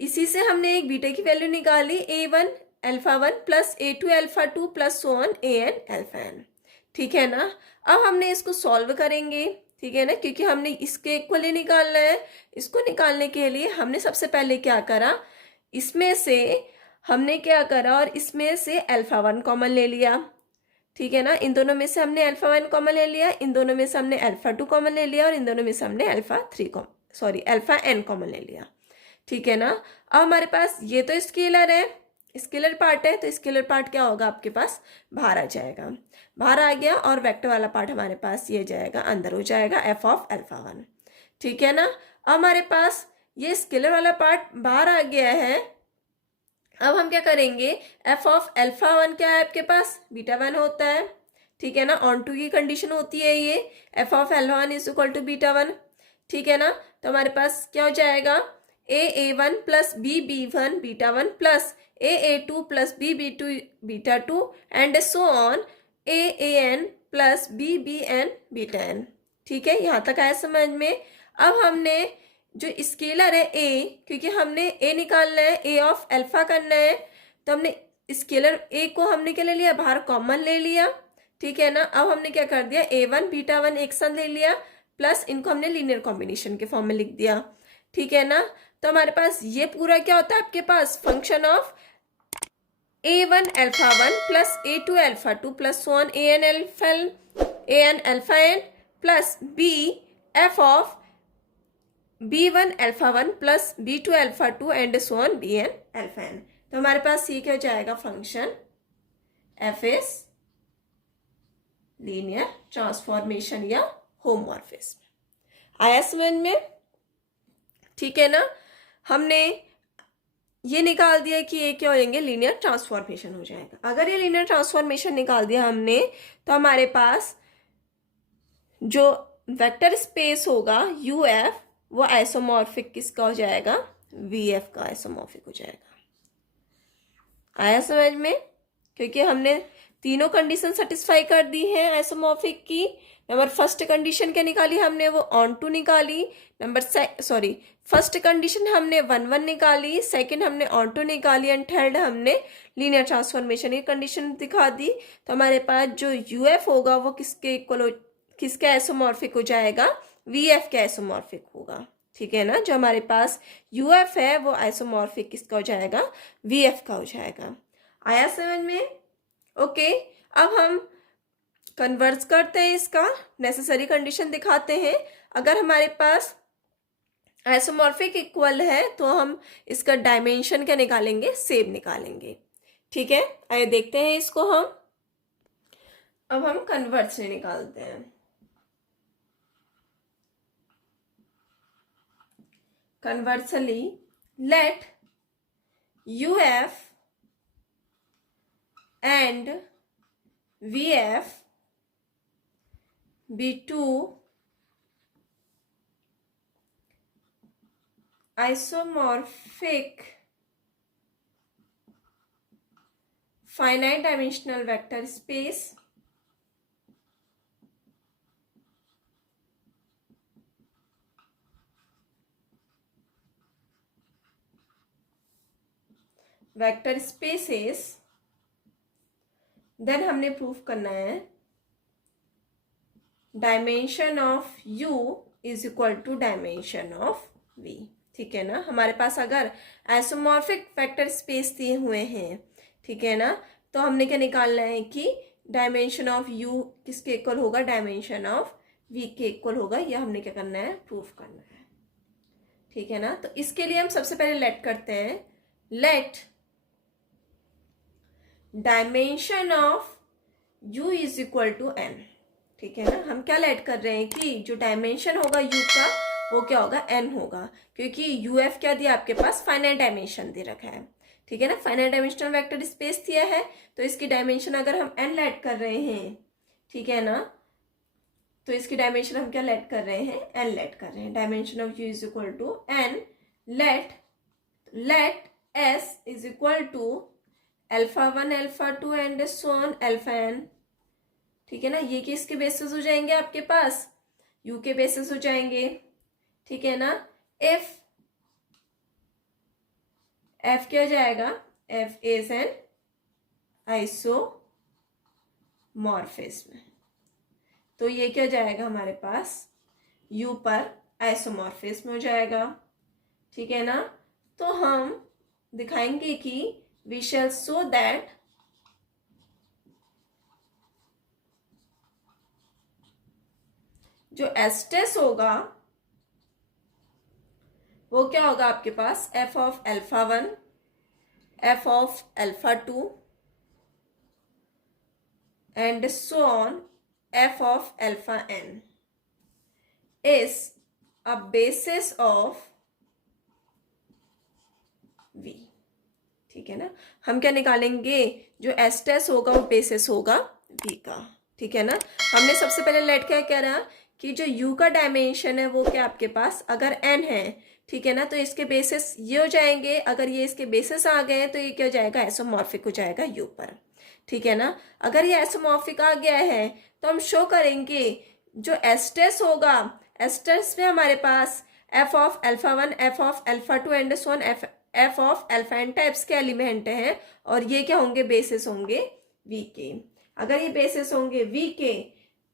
इसी से हमने एक बीटा की वैल्यू निकाली, A one alpha one plus A two alpha two plus so on A N alpha N, ठीक है ना। अब हमने इसको सॉल्व करेंगे, ठीक है ना, क्योंकि हमने इसके इक्वली निकालना है, इसको निकालने के लिए हमने सबसे पहले क्या करा, इसमें से हमने क्या करा और इसमें से अल्फा वन कॉमन ले लिया, ठीक है ना, इन दोनों में से हमने अल्फा वन कॉमन ले लिया, इन दोनों में से हमने अल्फा टू कॉमन ले लिया और इन दोनों में से हमने अल्फा एन कॉमन ले लिया, ठीक है ना। अब हमारे पास ये तो स्केलर है, स्केलर पार्ट है, तो स्केलर पार्ट क्या होगा आपके पास, बाहर आ जाएगा, बाहर आ गया, और वेक्टर वाला पार्ट हमारे पास ये जाएगा, अंदर हो जाएगा, एफ ऑफ अल्फा वन, ठीक है ना। अब हमारे पास ये स्केलर वाला पार्ट बाहर आ गया है, अब हम क्या करेंगे, एफ ऑफ अल्फा वन क्या है आपके पास, बीटा वन होता है, ठीक है ना, ऑन टू की कंडीशन होती है ये, F of alpha one is equal to beta one, ठीक है ना, तो हमारे पास क्या हो जाएगा, A one plus B one beta one plus A two plus B two beta two and so on A N plus B N beta N, ठीक है, यहाँ तक आया समझ में। अब हमने जो स्केलर है ए, क्योंकि हमने ए निकालना है, ए ऑफ अल्फा करना है, तो हमने स्केलर ए को हमने क्या ले लिया, बाहर कॉमन ले लिया, ठीक है ना। अब हमने क्या कर दिया, ए वन बीटा वन एक साथ ले लिया, प्लस इनको हमने लीनियर कॉम्बिनेशन के फॉर्म में लिख दिया, ठीक है ना। तो हमारे पास ये पूरा क्या होता है आपके पास, function of A one alpha one plus A two alpha two plus so on A N alpha N plus B F of B one alpha one plus B two alpha two and so on B N alpha N. तो हमारे पास ये क्या हो जाएगा, function F is linear transformation या homomorphism. आया समझ में। ठीक है ना। हमने ये निकाल दिया कि ये क्या हो जाएंगे, लीनियर ट्रांसफॉर्मेशन हो जाएगा। अगर ये लीनियर ट्रांसफॉर्मेशन निकाल दिया हमने तो हमारे पास जो वेक्टर स्पेस होगा यू एफ वो आइसोमॉर्फिक किसका हो जाएगा, वी एफ का आइसोमॉर्फिक हो जाएगा। आया समझ में? क्योंकि हमने तीनों कंडीशन सेटिस्फाई कर दी है आइसोमॉर्फिक की। नंबर फर्स्ट कंडीशन क्या निकाली हमने, वो ऑन टू निकाली। फर्स्ट कंडीशन हमने 1 1 निकाली, सेकंड हमने ऑन टू निकाली एंड थर्ड हमने लीनियर ट्रांसफॉर्मेशन की कंडीशन दिखा दी। तो हमारे पास जो यूएफ होगा वो किसके इक्वल, किसके आइसोमॉर्फिक हो जाएगा, वीएफ के आइसोमॉर्फिक होगा। ठीक है ना। जो हमारे पास यूएफ है वो आइसोमॉर्फिक किसका हो जाएगा, वीएफ का हो जाएगा। आया समझ में? ओके। अब हम कन्वर्स करते हैं, इसका नेसेसरी कंडीशन दिखाते हैं। अगर हमारे पास आइसोमॉर्फिक इक्वल है तो हम इसका डायमेंशन क्या निकालेंगे, सेम निकालेंगे। ठीक है, आइए देखते हैं इसको हम। अब हम कन्वर्ट से निकालते हैं। Conversely let U F and VF be two isomorphic finite dimensional vector space vector spaces, then हमने प्रूफ करना है dimension of u is equal to dimension of v। ठीक है ना। हमारे पास अगर आइसोमॉर्फिक वेक्टर स्पेस दिए हुए हैं, ठीक है ना, तो हमने क्या निकालना है कि डायमेंशन ऑफ u किसके इक्वल होगा, डायमेंशन ऑफ v के इक्वल होगा। यह हमने क्या करना है, प्रूफ करना है। ठीक है ना। तो इसके लिए हम सबसे पहले लेट करते हैं, let dimension of u is equal to n। ठीक है ना। हम क्या लेट कर रहे हैं कि जो डायमेंशन होगा u का वो क्या होगा, n होगा, क्योंकि uf क्या दिया आपके पास, फाइनाइट डायमेंशन दे रखा है। ठीक है ना। फाइनाइट डायमेंशनल वेक्टर स्पेस दिया है तो इसकी डायमेंशन अगर हम n लेट कर रहे हैं, ठीक है ना, तो इसकी डायमेंशन हम क्या लेट कर रहे हैं, n लेट कर रहे हैं। Dimension of u is equal to n, let s is equal to α1 α2 and so on αn। ठीक है ना। ये किसके बेसिस हो जाएंगे आपके पास, u के बेसिस हो जाएंगे। ठीक है ना। if f क्या जाएगा, f इज एन आइसोमॉर्फिज्म, तो ये क्या जाएगा हमारे पास, u पर आइसोमॉर्फिज्म हो जाएगा। ठीक है ना। तो हम दिखाएंगे कि we shall show that जो एस्टेस होगा वो क्या होगा आपके पास, f of α1 f of α2 and so on f of αn is a basis of v। ठीक है ना। हम क्या निकालेंगे, जो एस्टेस होगा वो बेसिस होगा v का। ठीक है ना। हमने सबसे पहले लेट क्या कह रहा कि जो u का डायमेंशन है वो क्या आपके पास, अगर n है, ठीक है ना, तो इसके बेसिस ये हो जाएंगे। अगर ये इसके बेसिस आ गए तो ये क्या हो जाएगा, आइसोमॉर्फिक हो जाएगा u पर। ठीक है ना। अगर ये आइसोमॉर्फिक आ गया है तो हम शो करेंगे जो एस्टेस होगा, एस्टेस में हमारे पास f of α1 f of α2 and so on f of αn types के एलिमेंट हैं और ये क्या होंगे, बेसिस होंगे v के। अगर ये बेसिस होंगे v के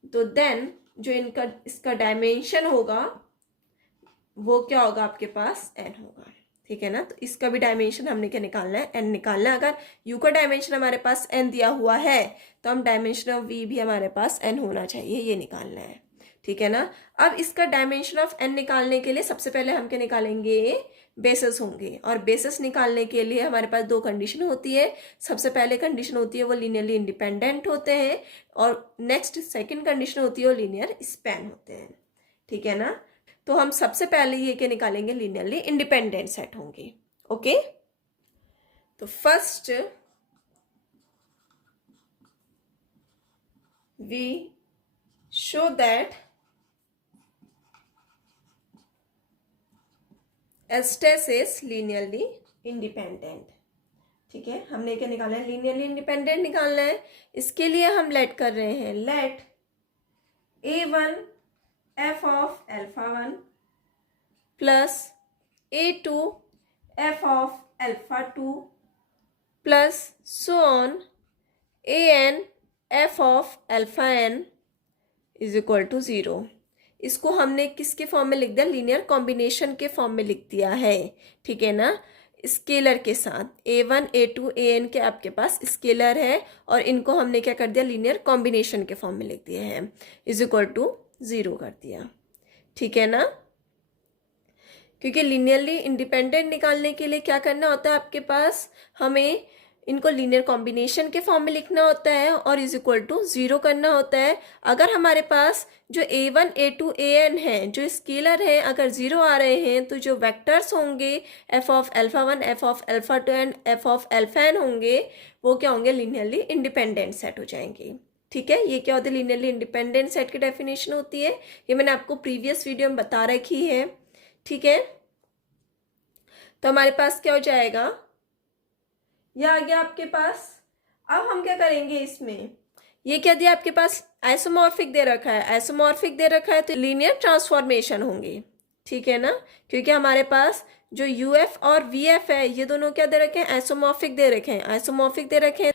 तो देन जो इनका इसका डायमेंशन होगा वो क्या होगा आपके पास, n होगा। ठीक है ना। तो इसका भी डायमेंशन हमने क्या निकालना है, n निकालना है। अगर u का डायमेंशन हमारे पास n दिया हुआ है तो हम डायमेंशन ऑफ v भी हमारे पास n होना चाहिए, ये निकालना है। ठीक है ना। अब इसका डायमेंशन ऑफ n निकालने के लिए सबसे पहले हम क्या निकालेंगे, बेसिस होंगे। और बेसिस निकालने के लिए हमारे पास दो कंडीशन होती है। सबसे पहले कंडीशन होती है वो लीनियरली इंडिपेंडेंट होते हैं और नेक्स्ट सेकंड कंडीशन होती है वो लीनियर स्पैन होते हैं। ठीक है ना। तो हम सबसे पहले ये क्या निकालेंगे, लीनियरली इंडिपेंडेंट सेट होंगे। ओके, तो first we show that S test is linearly independent. ठीक है, हमने क्या निकाला है, लीनियरली इंडिपेंडेंट निकालना है। इसके लिए हम लेट कर रहे हैं, let A1 f of alpha 1 plus A2 f of alpha 2 plus so on AN f of alpha n is equal to 0। इसको हमने किसके फॉर्म में लिख दिया, लीनियर कॉम्बिनेशन के फॉर्म में लिख दिया है। ठीक है ना, स्केलर के साथ A1 A2 AN के आपके पास स्केलर है और इनको हमने क्या कर दिया, लीनियर कॉम्बिनेशन के फॉर्म में लिख दिया है, इज इक्वल टू 0 कर दिया। ठीक है ना, क्योंकि लीनियरली इंडिपेंडेंट निकालने के लिए क्या करना होता है आपके पास, हमें इनको लीनियर कॉम्बिनेशन के फॉर्म में लिखना होता है और इज इक्वल टू 0 करना होता है। अगर हमारे पास जो A1 A2 AN है, जो स्केलर है, अगर 0 आ रहे हैं तो जो वेक्टर्स होंगे f of alpha 1 f of alpha 2 and f of alpha n होंगे, वो क्या होंगे, लीनियरली इंडिपेंडेंट सेट हो जाएंगे। ठीक है, ये क्या होता है, लीनियरली इंडिपेंडेंट सेट की डेफिनेशन होती है। ये मैंने आपको प्रीवियस वीडियो में बता रखी है। ठीक है, तो हमारे पास क्या हो जाएगा, ये आ गया आपके पास। अब हम क्या करेंगे, इसमें ये क्या दिया आपके पास, आइसोमॉर्फिक दे रखा है, आइसोमॉर्फिक दे रखा है तो लीनियर ट्रांसफॉर्मेशन होंगे। ठीक है ना, क्योंकि हमारे पास जो UF और VF है ये दोनों क्या दे रखे हैं, आइसोमॉर्फिक दे रखे हैं, आइसोमॉर्फिक दे रखे हैं,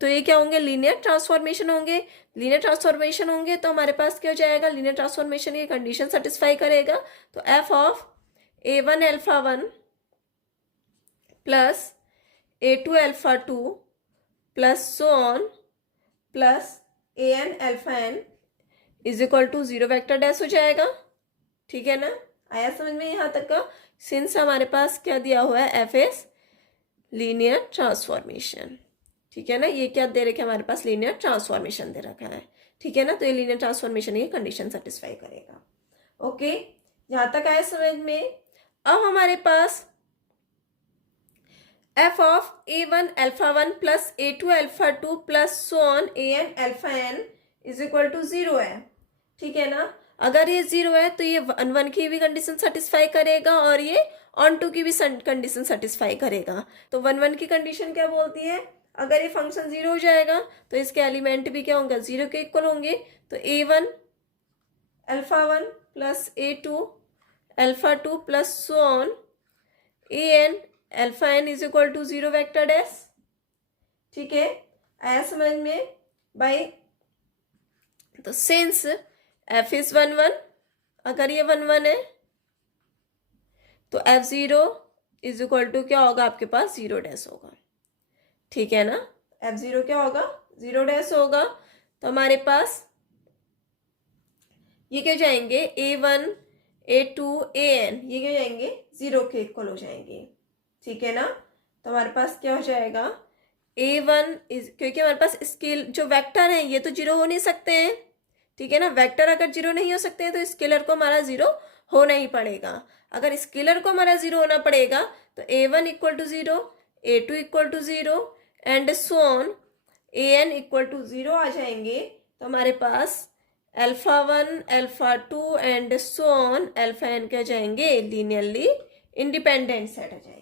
तो ये क्या होंगे, लीनियर ट्रांसफॉर्मेशन होंगे। लीनियर ट्रांसफॉर्मेशन होंगे तो हमारे पास क्या हो जाएगा, लीनियर ट्रांसफॉर्मेशन की कंडीशन सेटिस्फाई करेगा। तो f of A1 alpha 1 plus A2 alpha 2 plus so on plus AN alpha n is equal to 0 vector dash हो जाएगा। ठीक है ना, आया समझ में यहाँ तक का। सिंस हमारे पास क्या दिया हुआ है, f इज लीनियर ट्रांसफॉर्मेशन। ठीक है ना, ये क्या दे रखे हमारे पास, लीनियर ट्रांसफॉर्मेशन दे रखा है। ठीक है ना, तो ये लीनियर ट्रांसफॉर्मेशन ये कंडीशन सेटिस्फाई करेगा। ओके, यहाँ तक आया समझ में। अब हमारे पास f of A1 alpha 1 plus A2 alpha 2 plus so on AN alpha n is equal to 0 है। ठीक है ना, अगर ये 0 है तो ये 1 की भी कंडीशन सेटिस्फाई करेगा और ये ऑन 2 की भी कंडीशन सेटिस्फाई करेगा। तो 1 की कंडीशन क्या बोलती है, अगर ये फंक्शन 0 हो जाएगा तो इसके एलिमेंट भी क्या होंगे, 0 के इक्वल होंगे। तो A1 alpha 1 plus A2 alpha 2 plus so on AN alpha n is equal to 0 vector dash. ठीक है, आया समझ में भाई। तो सिंस f इज 1 1, अगर ये 1 1 है तो f0 इज इक्वल टू क्या होगा आपके पास, 0 डैश होगा। ठीक है ना, f0 क्या होगा, 0 डैश होगा। तो हमारे पास ये क्या जाएंगे, A1 A2 AN ये क्या जाएंगे, 0 के इक्वल हो जाएंगे। ठीक है ना, तो हमारे पास क्या हो जाएगा, A1 इज, क्योंकि हमारे पास स्केल जो वेक्टर है ये तो 0 हो नहीं सकते हैं। ठीक है ना, वेक्टर अगर 0 नहीं हो सकते हैं तो स्केलर को हमारा 0 होना ही पड़ेगा। अगर स्केलर को हमारा 0 होना पड़ेगा तो A1 equal to 0, A2 equal to 0 and so on AN equal to 0 आ जाएंगे। तो हमारे पास alpha 1 alpha 2 and so on alpha n क्या जाएंगे, लीनियरली इंडिपेंडेंट सेट आ जाएंगे।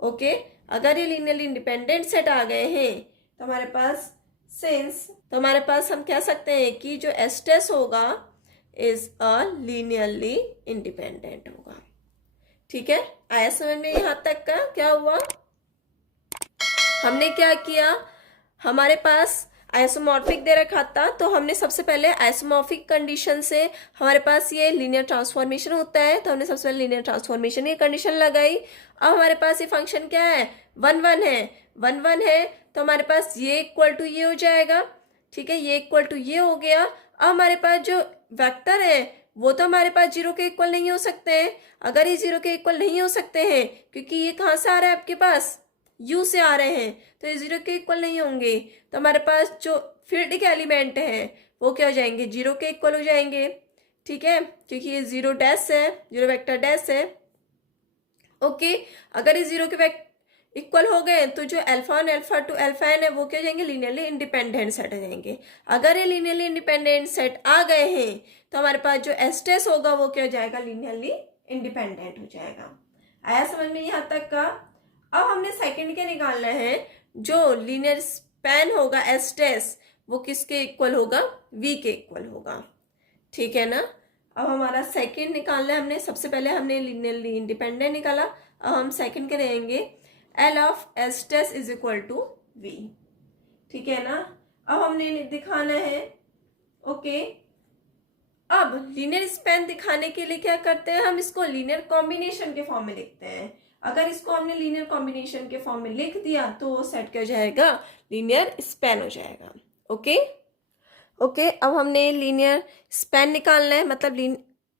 ओके, अगर ये लीनियरली इंडिपेंडेंट सेट आ गए हैं तो हमारे पास सिंस, तो हमारे पास हम कह सकते हैं कि जो S टेस्ट होगा इज अ लीनियरली इंडिपेंडेंट होगा। ठीक है, आया समझ में यहाँ तक का। क्या हुआ, हमने क्या किया, हमारे पास आइसोमॉर्फिक दे रखा था तो हमने सबसे पहले आइसोमॉर्फिक कंडीशन से हमारे पास ये लीनियर ट्रांसफॉर्मेशन होता है तो हमने सबसे पहले लीनियर ट्रांसफॉर्मेशन की कंडीशन लगाई। अब हमारे पास ये फंक्शन क्या है, 1 1 है, 1 1 है तो हमारे पास ये इक्वल टू ये हो जाएगा। ठीक है, ये इक्वल टू ये हो गया। अब हमारे पास जो वेक्टर है वो तो हमारे पास 0 के इक्वल नहीं हो सकते हैं। अगर ये 0 के इक्वल नहीं हो सकते हैं क्योंकि ये कहाँ से आ रहा है आपके पास, U से आ रहे हैं, तो ये 0 के इक्वल नहीं होंगे। तो हमारे पास जो फील्ड के एलिमेंट हैं वो क्या हो जाएंगे, 0 के इक्वल हो जाएंगे। ठीक है, क्योंकि ये जीरो डैश है, जीरो वेक्टर डैश है। ओके, अगर ये जीरो के इक्वल हो गए तो जो alpha one alpha two alpha N है वो क्या हो जाएंगे, लीनियरली इंडिपेंडेंट सेट हो जाएंगे। अगर ये लीनियरली इंडिपेंडेंट सेट आ गए हैं तो हमारे पास जो एस्टेस होगा वो क्या हो जाएगा, लीनियरली इंडिपेंडेंट हो जाएगा। आया समझ में यहाँ तक का। अब हमने सेकंड के निकालना है, जो लीनियर स्पैन होगा एस्टेस वो किसके इक्वल होगा, वी के इक्वल होगा। ठीक है ना। अब हमारा सेकंड निकालना है हमने, सबसे पहले हमने लीनियरली इंडिपेंडेंट निकाला, अब हम सेकंड के रहेंगे एल ऑफ एस्टेस इज इक्वल टू वी। ठीक है ना। अब हमने दिखाना है, ओके, अब लीनियर स्पैन दिखाने के लिए क्या करते हैं, हम इसको लीनियर कॉम्बिनेशन के फॉर्म में लिखते हैं। अगर इसको हमने लीनियर कॉम्बिनेशन के फॉर्म में लिख दिया तो वो सेट क्या हो जाएगा, लीनियर स्पैन हो जाएगा। ओके ओके, अब हमने लीनियर स्पैन निकालना है, मतलब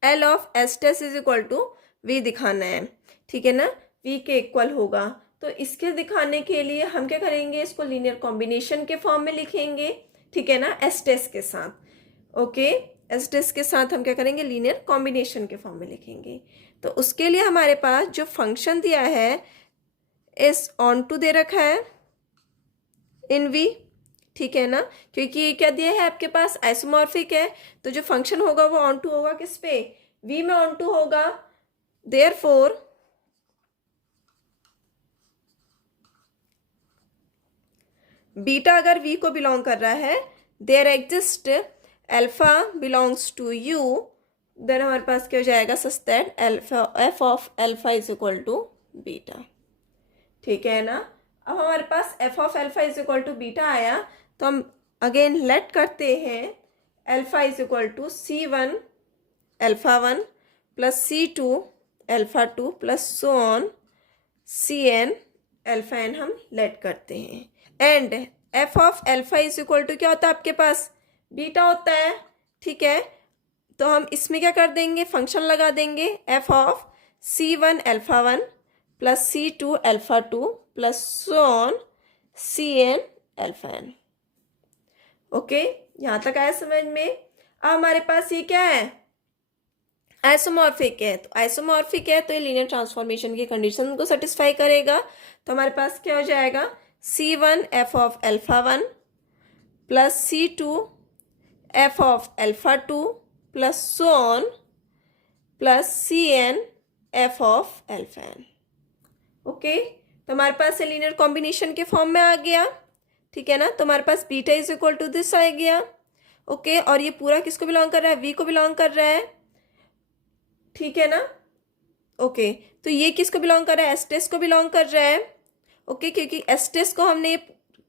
एल ऑफ एस्टेस इज इक्वल टू वी दिखाना है। ठीक है ना, वी के इक्वल होगा। तो इसके दिखाने के लिए हम क्या करेंगे, इसको लीनियर कॉम्बिनेशन के फॉर्म में लिखेंगे। ठीक है ना, एस्टेस के साथ। ओके, एस्टेस के साथ हम क्या करेंगे, लीनियर कॉम्बिनेशन के फॉर्म में लिखेंगे। तो उसके लिए हमारे पास जो फंक्शन दिया है इस ऑन टू दे रखा है इन वी। ठीक है ना, क्योंकि ये क्या दिया है आपके पास, आइसोमॉर्फिक है, तो जो फंक्शन होगा वो ऑन टू होगा किस पे, वी में ऑन टू होगा। देयरफॉर बीटा अगर वी को बिलोंग कर रहा है, there exist alpha belongs to U, then हमारे पास क्या हो जाएगा, such that alpha F of alpha is equal to beta. ठीक है ना। अब हमारे पास F of alpha is equal to beta आया, तो हम अगेन लेट करते हैं alpha is equal to C one alpha one plus C two alpha two plus so on C N alpha N हम लेट करते हैं। And F of alpha is equal to क्या होता है आपके पास, बीटा होता है। ठीक है, तो हम इसमें क्या कर देंगे, फंक्शन लगा देंगे F of C one alpha one plus C two alpha two plus so on C N alpha N. Okay, यहाँ तक आया समझ में। अब हमारे पास ये क्या है, आइसोमॉर्फिक है, तो आइसोमॉर्फिक है तो ये लीनियर ट्रांसफॉर्मेशन की कंडीशन को सेटिस्फाई करेगा। तो हमारे पास क्या हो जाएगा, C one F of alpha one plus C two F of alpha two plus so on plus C N F of alpha N. Okay, तो हमारे पास ये लीनियर कॉम्बिनेशन के फॉर्म में आ गया। ठीक है ना, तो हमारे पास beta is equal to this आ गया। ओके, और ये पूरा किसको बिलोंग कर रहा है, वी को बिलोंग कर रहा है। ठीक है ना। ओके, तो ये किसको बिलोंग कर रहा है, एस्टेस को बिलोंग कर रहा है। ओके, क्योंकि एस्टेस को हमने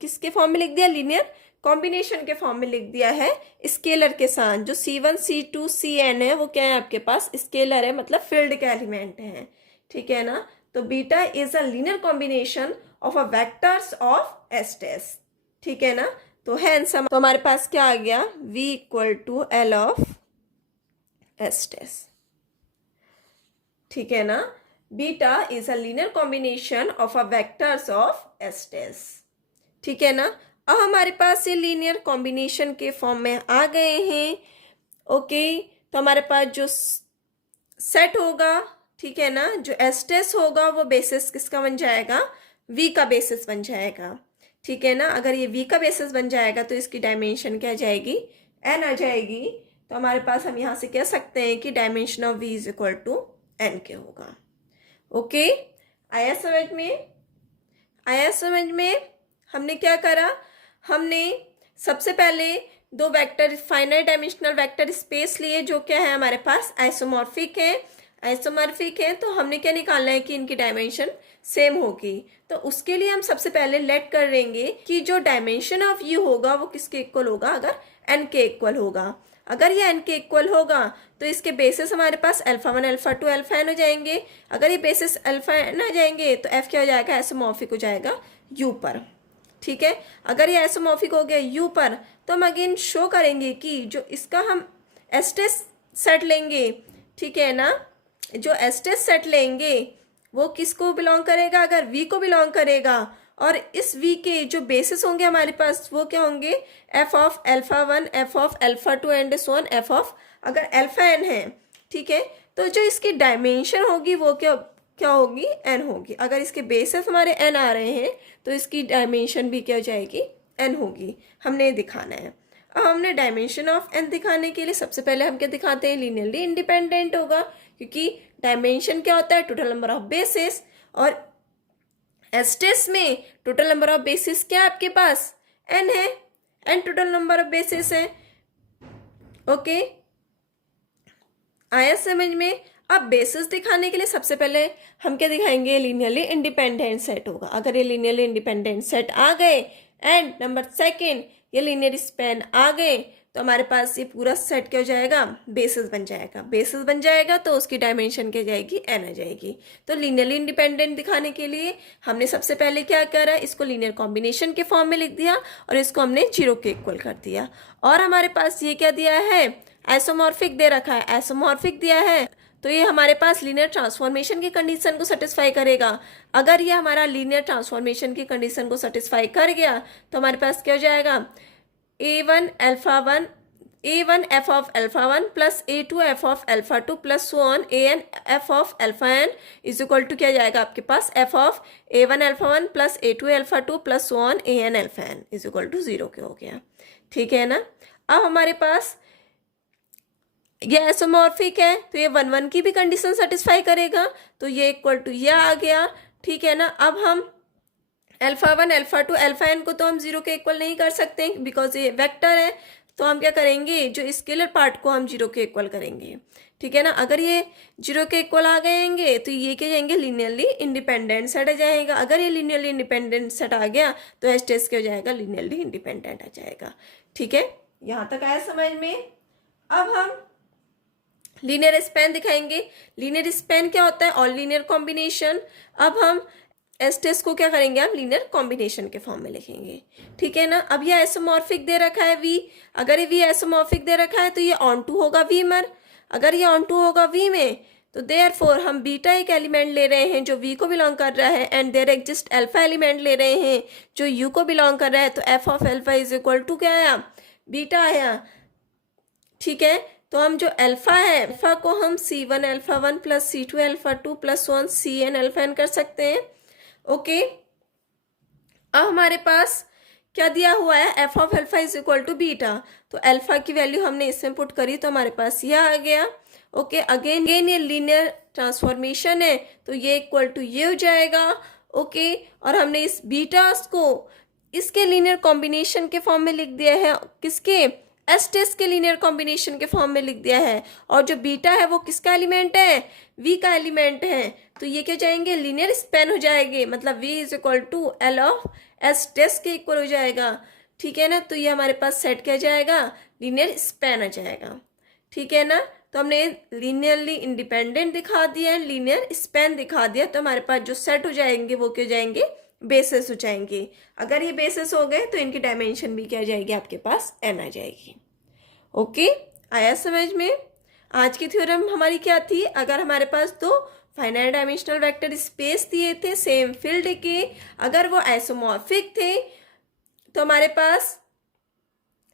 किसके फॉर्म में लिख दिया, लीनियर कॉम्बिनेशन के फॉर्म में लिख दिया है स्केलर के साथ। जो C one C two C N है वो क्या है आपके पास, स्केलर है, मतलब फील्ड के एलिमेंट है। ठीक है ना, तो beta is a linear combination of a vectors of एस्टेस। ठीक है ना, तो हैंस तो हमारे पास क्या आ गया, v equal to L of एस्टेस। ठीक है ना, beta is a linear combination of a vectors of एस्टेस। ठीक है ना, अब हमारे पास ये लीनियर कॉम्बिनेशन के फॉर्म में आ गए हैं। ओके, तो हमारे पास जो सेट होगा, ठीक है ना, जो एस्टेस होगा वो बेसिस किसका बन जाएगा, वी का बेसिस बन जाएगा। ठीक है ना, अगर ये वी का बेसिस बन जाएगा तो इसकी डायमेंशन क्या आ जाएगी, एन आ जाएगी। तो हमारे पास हम यहाँ से कह सकते हैं कि dimension of V is equal to N के होगा। ओके, आया समझ में, आया समझ में। हमने क्या करा, हमने सबसे पहले दो vector finite dimensional vector space लिए जो क्या है हमारे पास आइसोमॉर्फिक है। आइसोमॉर्फिक है तो हमने क्या निकालना है कि इनकी डायमेंशन सेम होगी। तो उसके लिए हम सबसे पहले लेट कर लेंगे कि जो डायमेंशन ऑफ यू होगा वो किसके इक्वल होगा, अगर एन के इक्वल होगा। अगर ये एन के इक्वल होगा तो इसके बेसिस हमारे पास alpha one alpha two alpha N हो जाएंगे। अगर ये बेसिस अल्फा एन आ जाएंगे तो एफ क्या हो जाएगा, आइसोमॉर्फिक हो जाएगा यू पर। ठीक है, अगर ये आइसोमॉर्फिक हो गया यू पर तो हम अगेन शो करेंगे कि जो इसका हम एस्टेस सेट लेंगे, ठीक है ना, जो एस्टेस सेट लेंगे वो किसको बिलोंग करेगा, अगर वी को बिलोंग करेगा और इस v के जो बेसिस होंगे हमारे पास वो क्या होंगे, f of alpha 1, f of alpha 2 and so on, f of अगर अल्फा n है, ठीक है, तो जो इसकी डायमेंशन होगी वो क्या होगी, n होगी। अगर इसके बेसिस हमारे n आ रहे हैं तो इसकी डायमेंशन भी क्या हो जाएगी, n होगी। हमने दिखाना है। अब हमने डायमेंशन ऑफ n दिखाने के लिए सबसे पहले हम क्या दिखाते हैं, लीनियरली इंडिपेंडेंट होगा, क्योंकि डायमेंशन क्या होता है, टोटल नंबर ऑफ बेसिस, और एस्टेस में टोटल नंबर ऑफ बेसिस क्या है आपके पास, n है, n total number of basis है। ओके, आया समझ में। अब बेसिस दिखाने के लिए सबसे पहले हम क्या दिखाएंगे, लीनियरली इंडिपेंडेंट सेट होगा। अगर ये लीनियरली इंडिपेंडेंट सेट आ गए एंड नंबर सेकेंड ये लीनियर स्पैन आ गए तो हमारे पास ये पूरा सेट क्या हो जाएगा, बेसिस बन जाएगा। बेसिस बन जाएगा तो उसकी डायमेंशन क्या जाएगी, n आ जाएगी। तो लीनियरली इंडिपेंडेंट दिखाने के लिए हमने सबसे पहले क्या करा, इसको लीनियर कॉम्बिनेशन के फॉर्म में लिख दिया और इसको हमने 0 के इक्वल कर दिया। और हमारे पास ये क्या दिया है, आइसोमॉर्फिक दे रखा है। आइसोमॉर्फिक दिया है तो ये हमारे पास लीनियर ट्रांसफॉर्मेशन की कंडीशन को सेटिस्फाई करेगा। अगर ये हमारा लीनियर ट्रांसफॉर्मेशन की कंडीशन को सेटिस्फाई कर गया तो हमारे पास क्या हो जाएगा, a1 f of alpha 1 plus a2 f of alpha 2 plus so on an f of alpha n is equal to क्या जाएगा आपके पास, f of a1 alpha 1 plus a2 alpha 2 plus so on an alpha n is equal to 0 के हो गया। ठीक है ना। अब हमारे पास ये आइसोमॉर्फिक है तो ये 1 1 की भी कंडीशन सेटिस्फाई करेगा, तो ये इक्वल टू ये आ गया। ठीक है ना। अब हम अल्फा 1 अल्फा 2 अल्फा n को तो हम 0 के इक्वल नहीं कर सकते बिकॉज ये वेक्टर है, तो हम क्या करेंगे, जो स्केलर पार्ट को हम 0 के इक्वल करेंगे। ठीक है ना। अगर ये 0 के इक्वल आ गएंगे तो ये क्या जाएंगे, लीनियरली इंडिपेंडेंट सेट आ जाएगा। अगर ये लीनियरली इंडिपेंडेंट सेट आ गया तो एस्टेस क्या हो जाएगा, लीनियरली इंडिपेंडेंट आ जाएगा। ठीक है, यहाँ तक आया समझ में। अब हम लीनियर स्पैन दिखाएंगे। लीनियर स्पैन क्या होता है, ऑल लीनियर कॉम्बिनेशन। अब हम एस्टेस को क्या करेंगे, हम लीनियर कॉम्बिनेशन के फॉर्म में लिखेंगे। ठीक है ना। अब ये आइसोमॉर्फिक दे रखा है v, अगर ये v आइसोमॉर्फिक दे रखा है तो ये ऑन टू होगा v में। अगर ये ऑन टू होगा v में तो देयरफॉर हम बीटा एक एलिमेंट ले रहे हैं जो v को बिलोंग कर रहा है and there exist alpha element ले रहे हैं जो u को बिलोंग कर रहा है, तो f of alpha is equal to क्या आया, बीटा आया। ठीक है, तो हम जो अल्फा है, अल्फा को हम c1 alpha 1 plus c2 alpha 2 plus 1 cn alpha n कर सकते हैं। ओके, अब हमारे पास क्या दिया हुआ है, f of alpha is equal to beta, तो अल्फा की वैल्यू हमने इसमें पुट करी तो हमारे पास यह आ गया। ओके, अगेन ये लीनियर ट्रांसफॉर्मेशन है तो ये इक्वल टू ये हो जाएगा। ओके, और हमने इस बीटास को इसके लीनियर कॉम्बिनेशन के फॉर्म में लिख दिया है, किसके, एस्टेस के लीनियर कॉम्बिनेशन के फॉर्म में लिख दिया है। और जो बीटा है वो किसका एलिमेंट है, v का एलिमेंट है, तो ये क्या जाएंगे, लीनियर स्पैन हो जाएंगे, मतलब v is equal to L of एस्टेस के इक्वल हो जाएगा। ठीक है ना। तो ये हमारे पास सेट क्या जाएगा, लीनियर स्पैन आ जाएगा। ठीक है ना। तो हमने लीनियरली इंडिपेंडेंट दिखा दिया, लीनियर स्पैन दिखा दिया, तो हमारे पास जो सेट हो जाएंगे वो क्या जाएंगे, बेसिस हो जाएंगे। अगर ये बेसिस हो गए तो इनकी डायमेंशन भी क्या आ जाएगी, आपके पास n आ जाएगी। ओके, आया समझ में। आज की थ्योरम हमारी क्या थी, अगर हमारे पास दो फाइनाइट डायमेंशनल वेक्टर स्पेस दिए थे सेम फील्ड के, अगर वो आइसोमॉर्फिक थे तो हमारे पास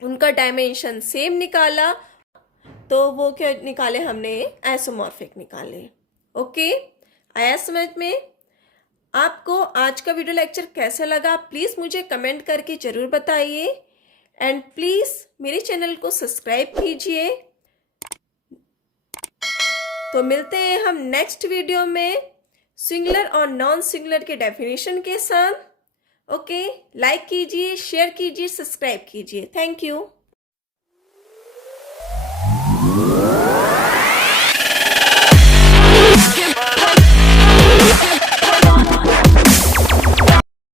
उनका डायमेंशन सेम निकाला, तो वो क्या निकाले हमने, आइसोमॉर्फिक निकाले। ओके, आया समझ में। आपको आज का वीडियो लेक्चर कैसा लगा प्लीज़ मुझे कमेंट करके ज़रूर बताइए एंड प्लीज़ मेरे चैनल को सब्सक्राइब कीजिए। तो मिलते हैं हम नेक्स्ट वीडियो में सिंगुलर और नॉन सिंगुलर के डेफिनेशन के साथ। ओके, लाइक कीजिए, शेयर कीजिए, सब्सक्राइब कीजिए। Thank you.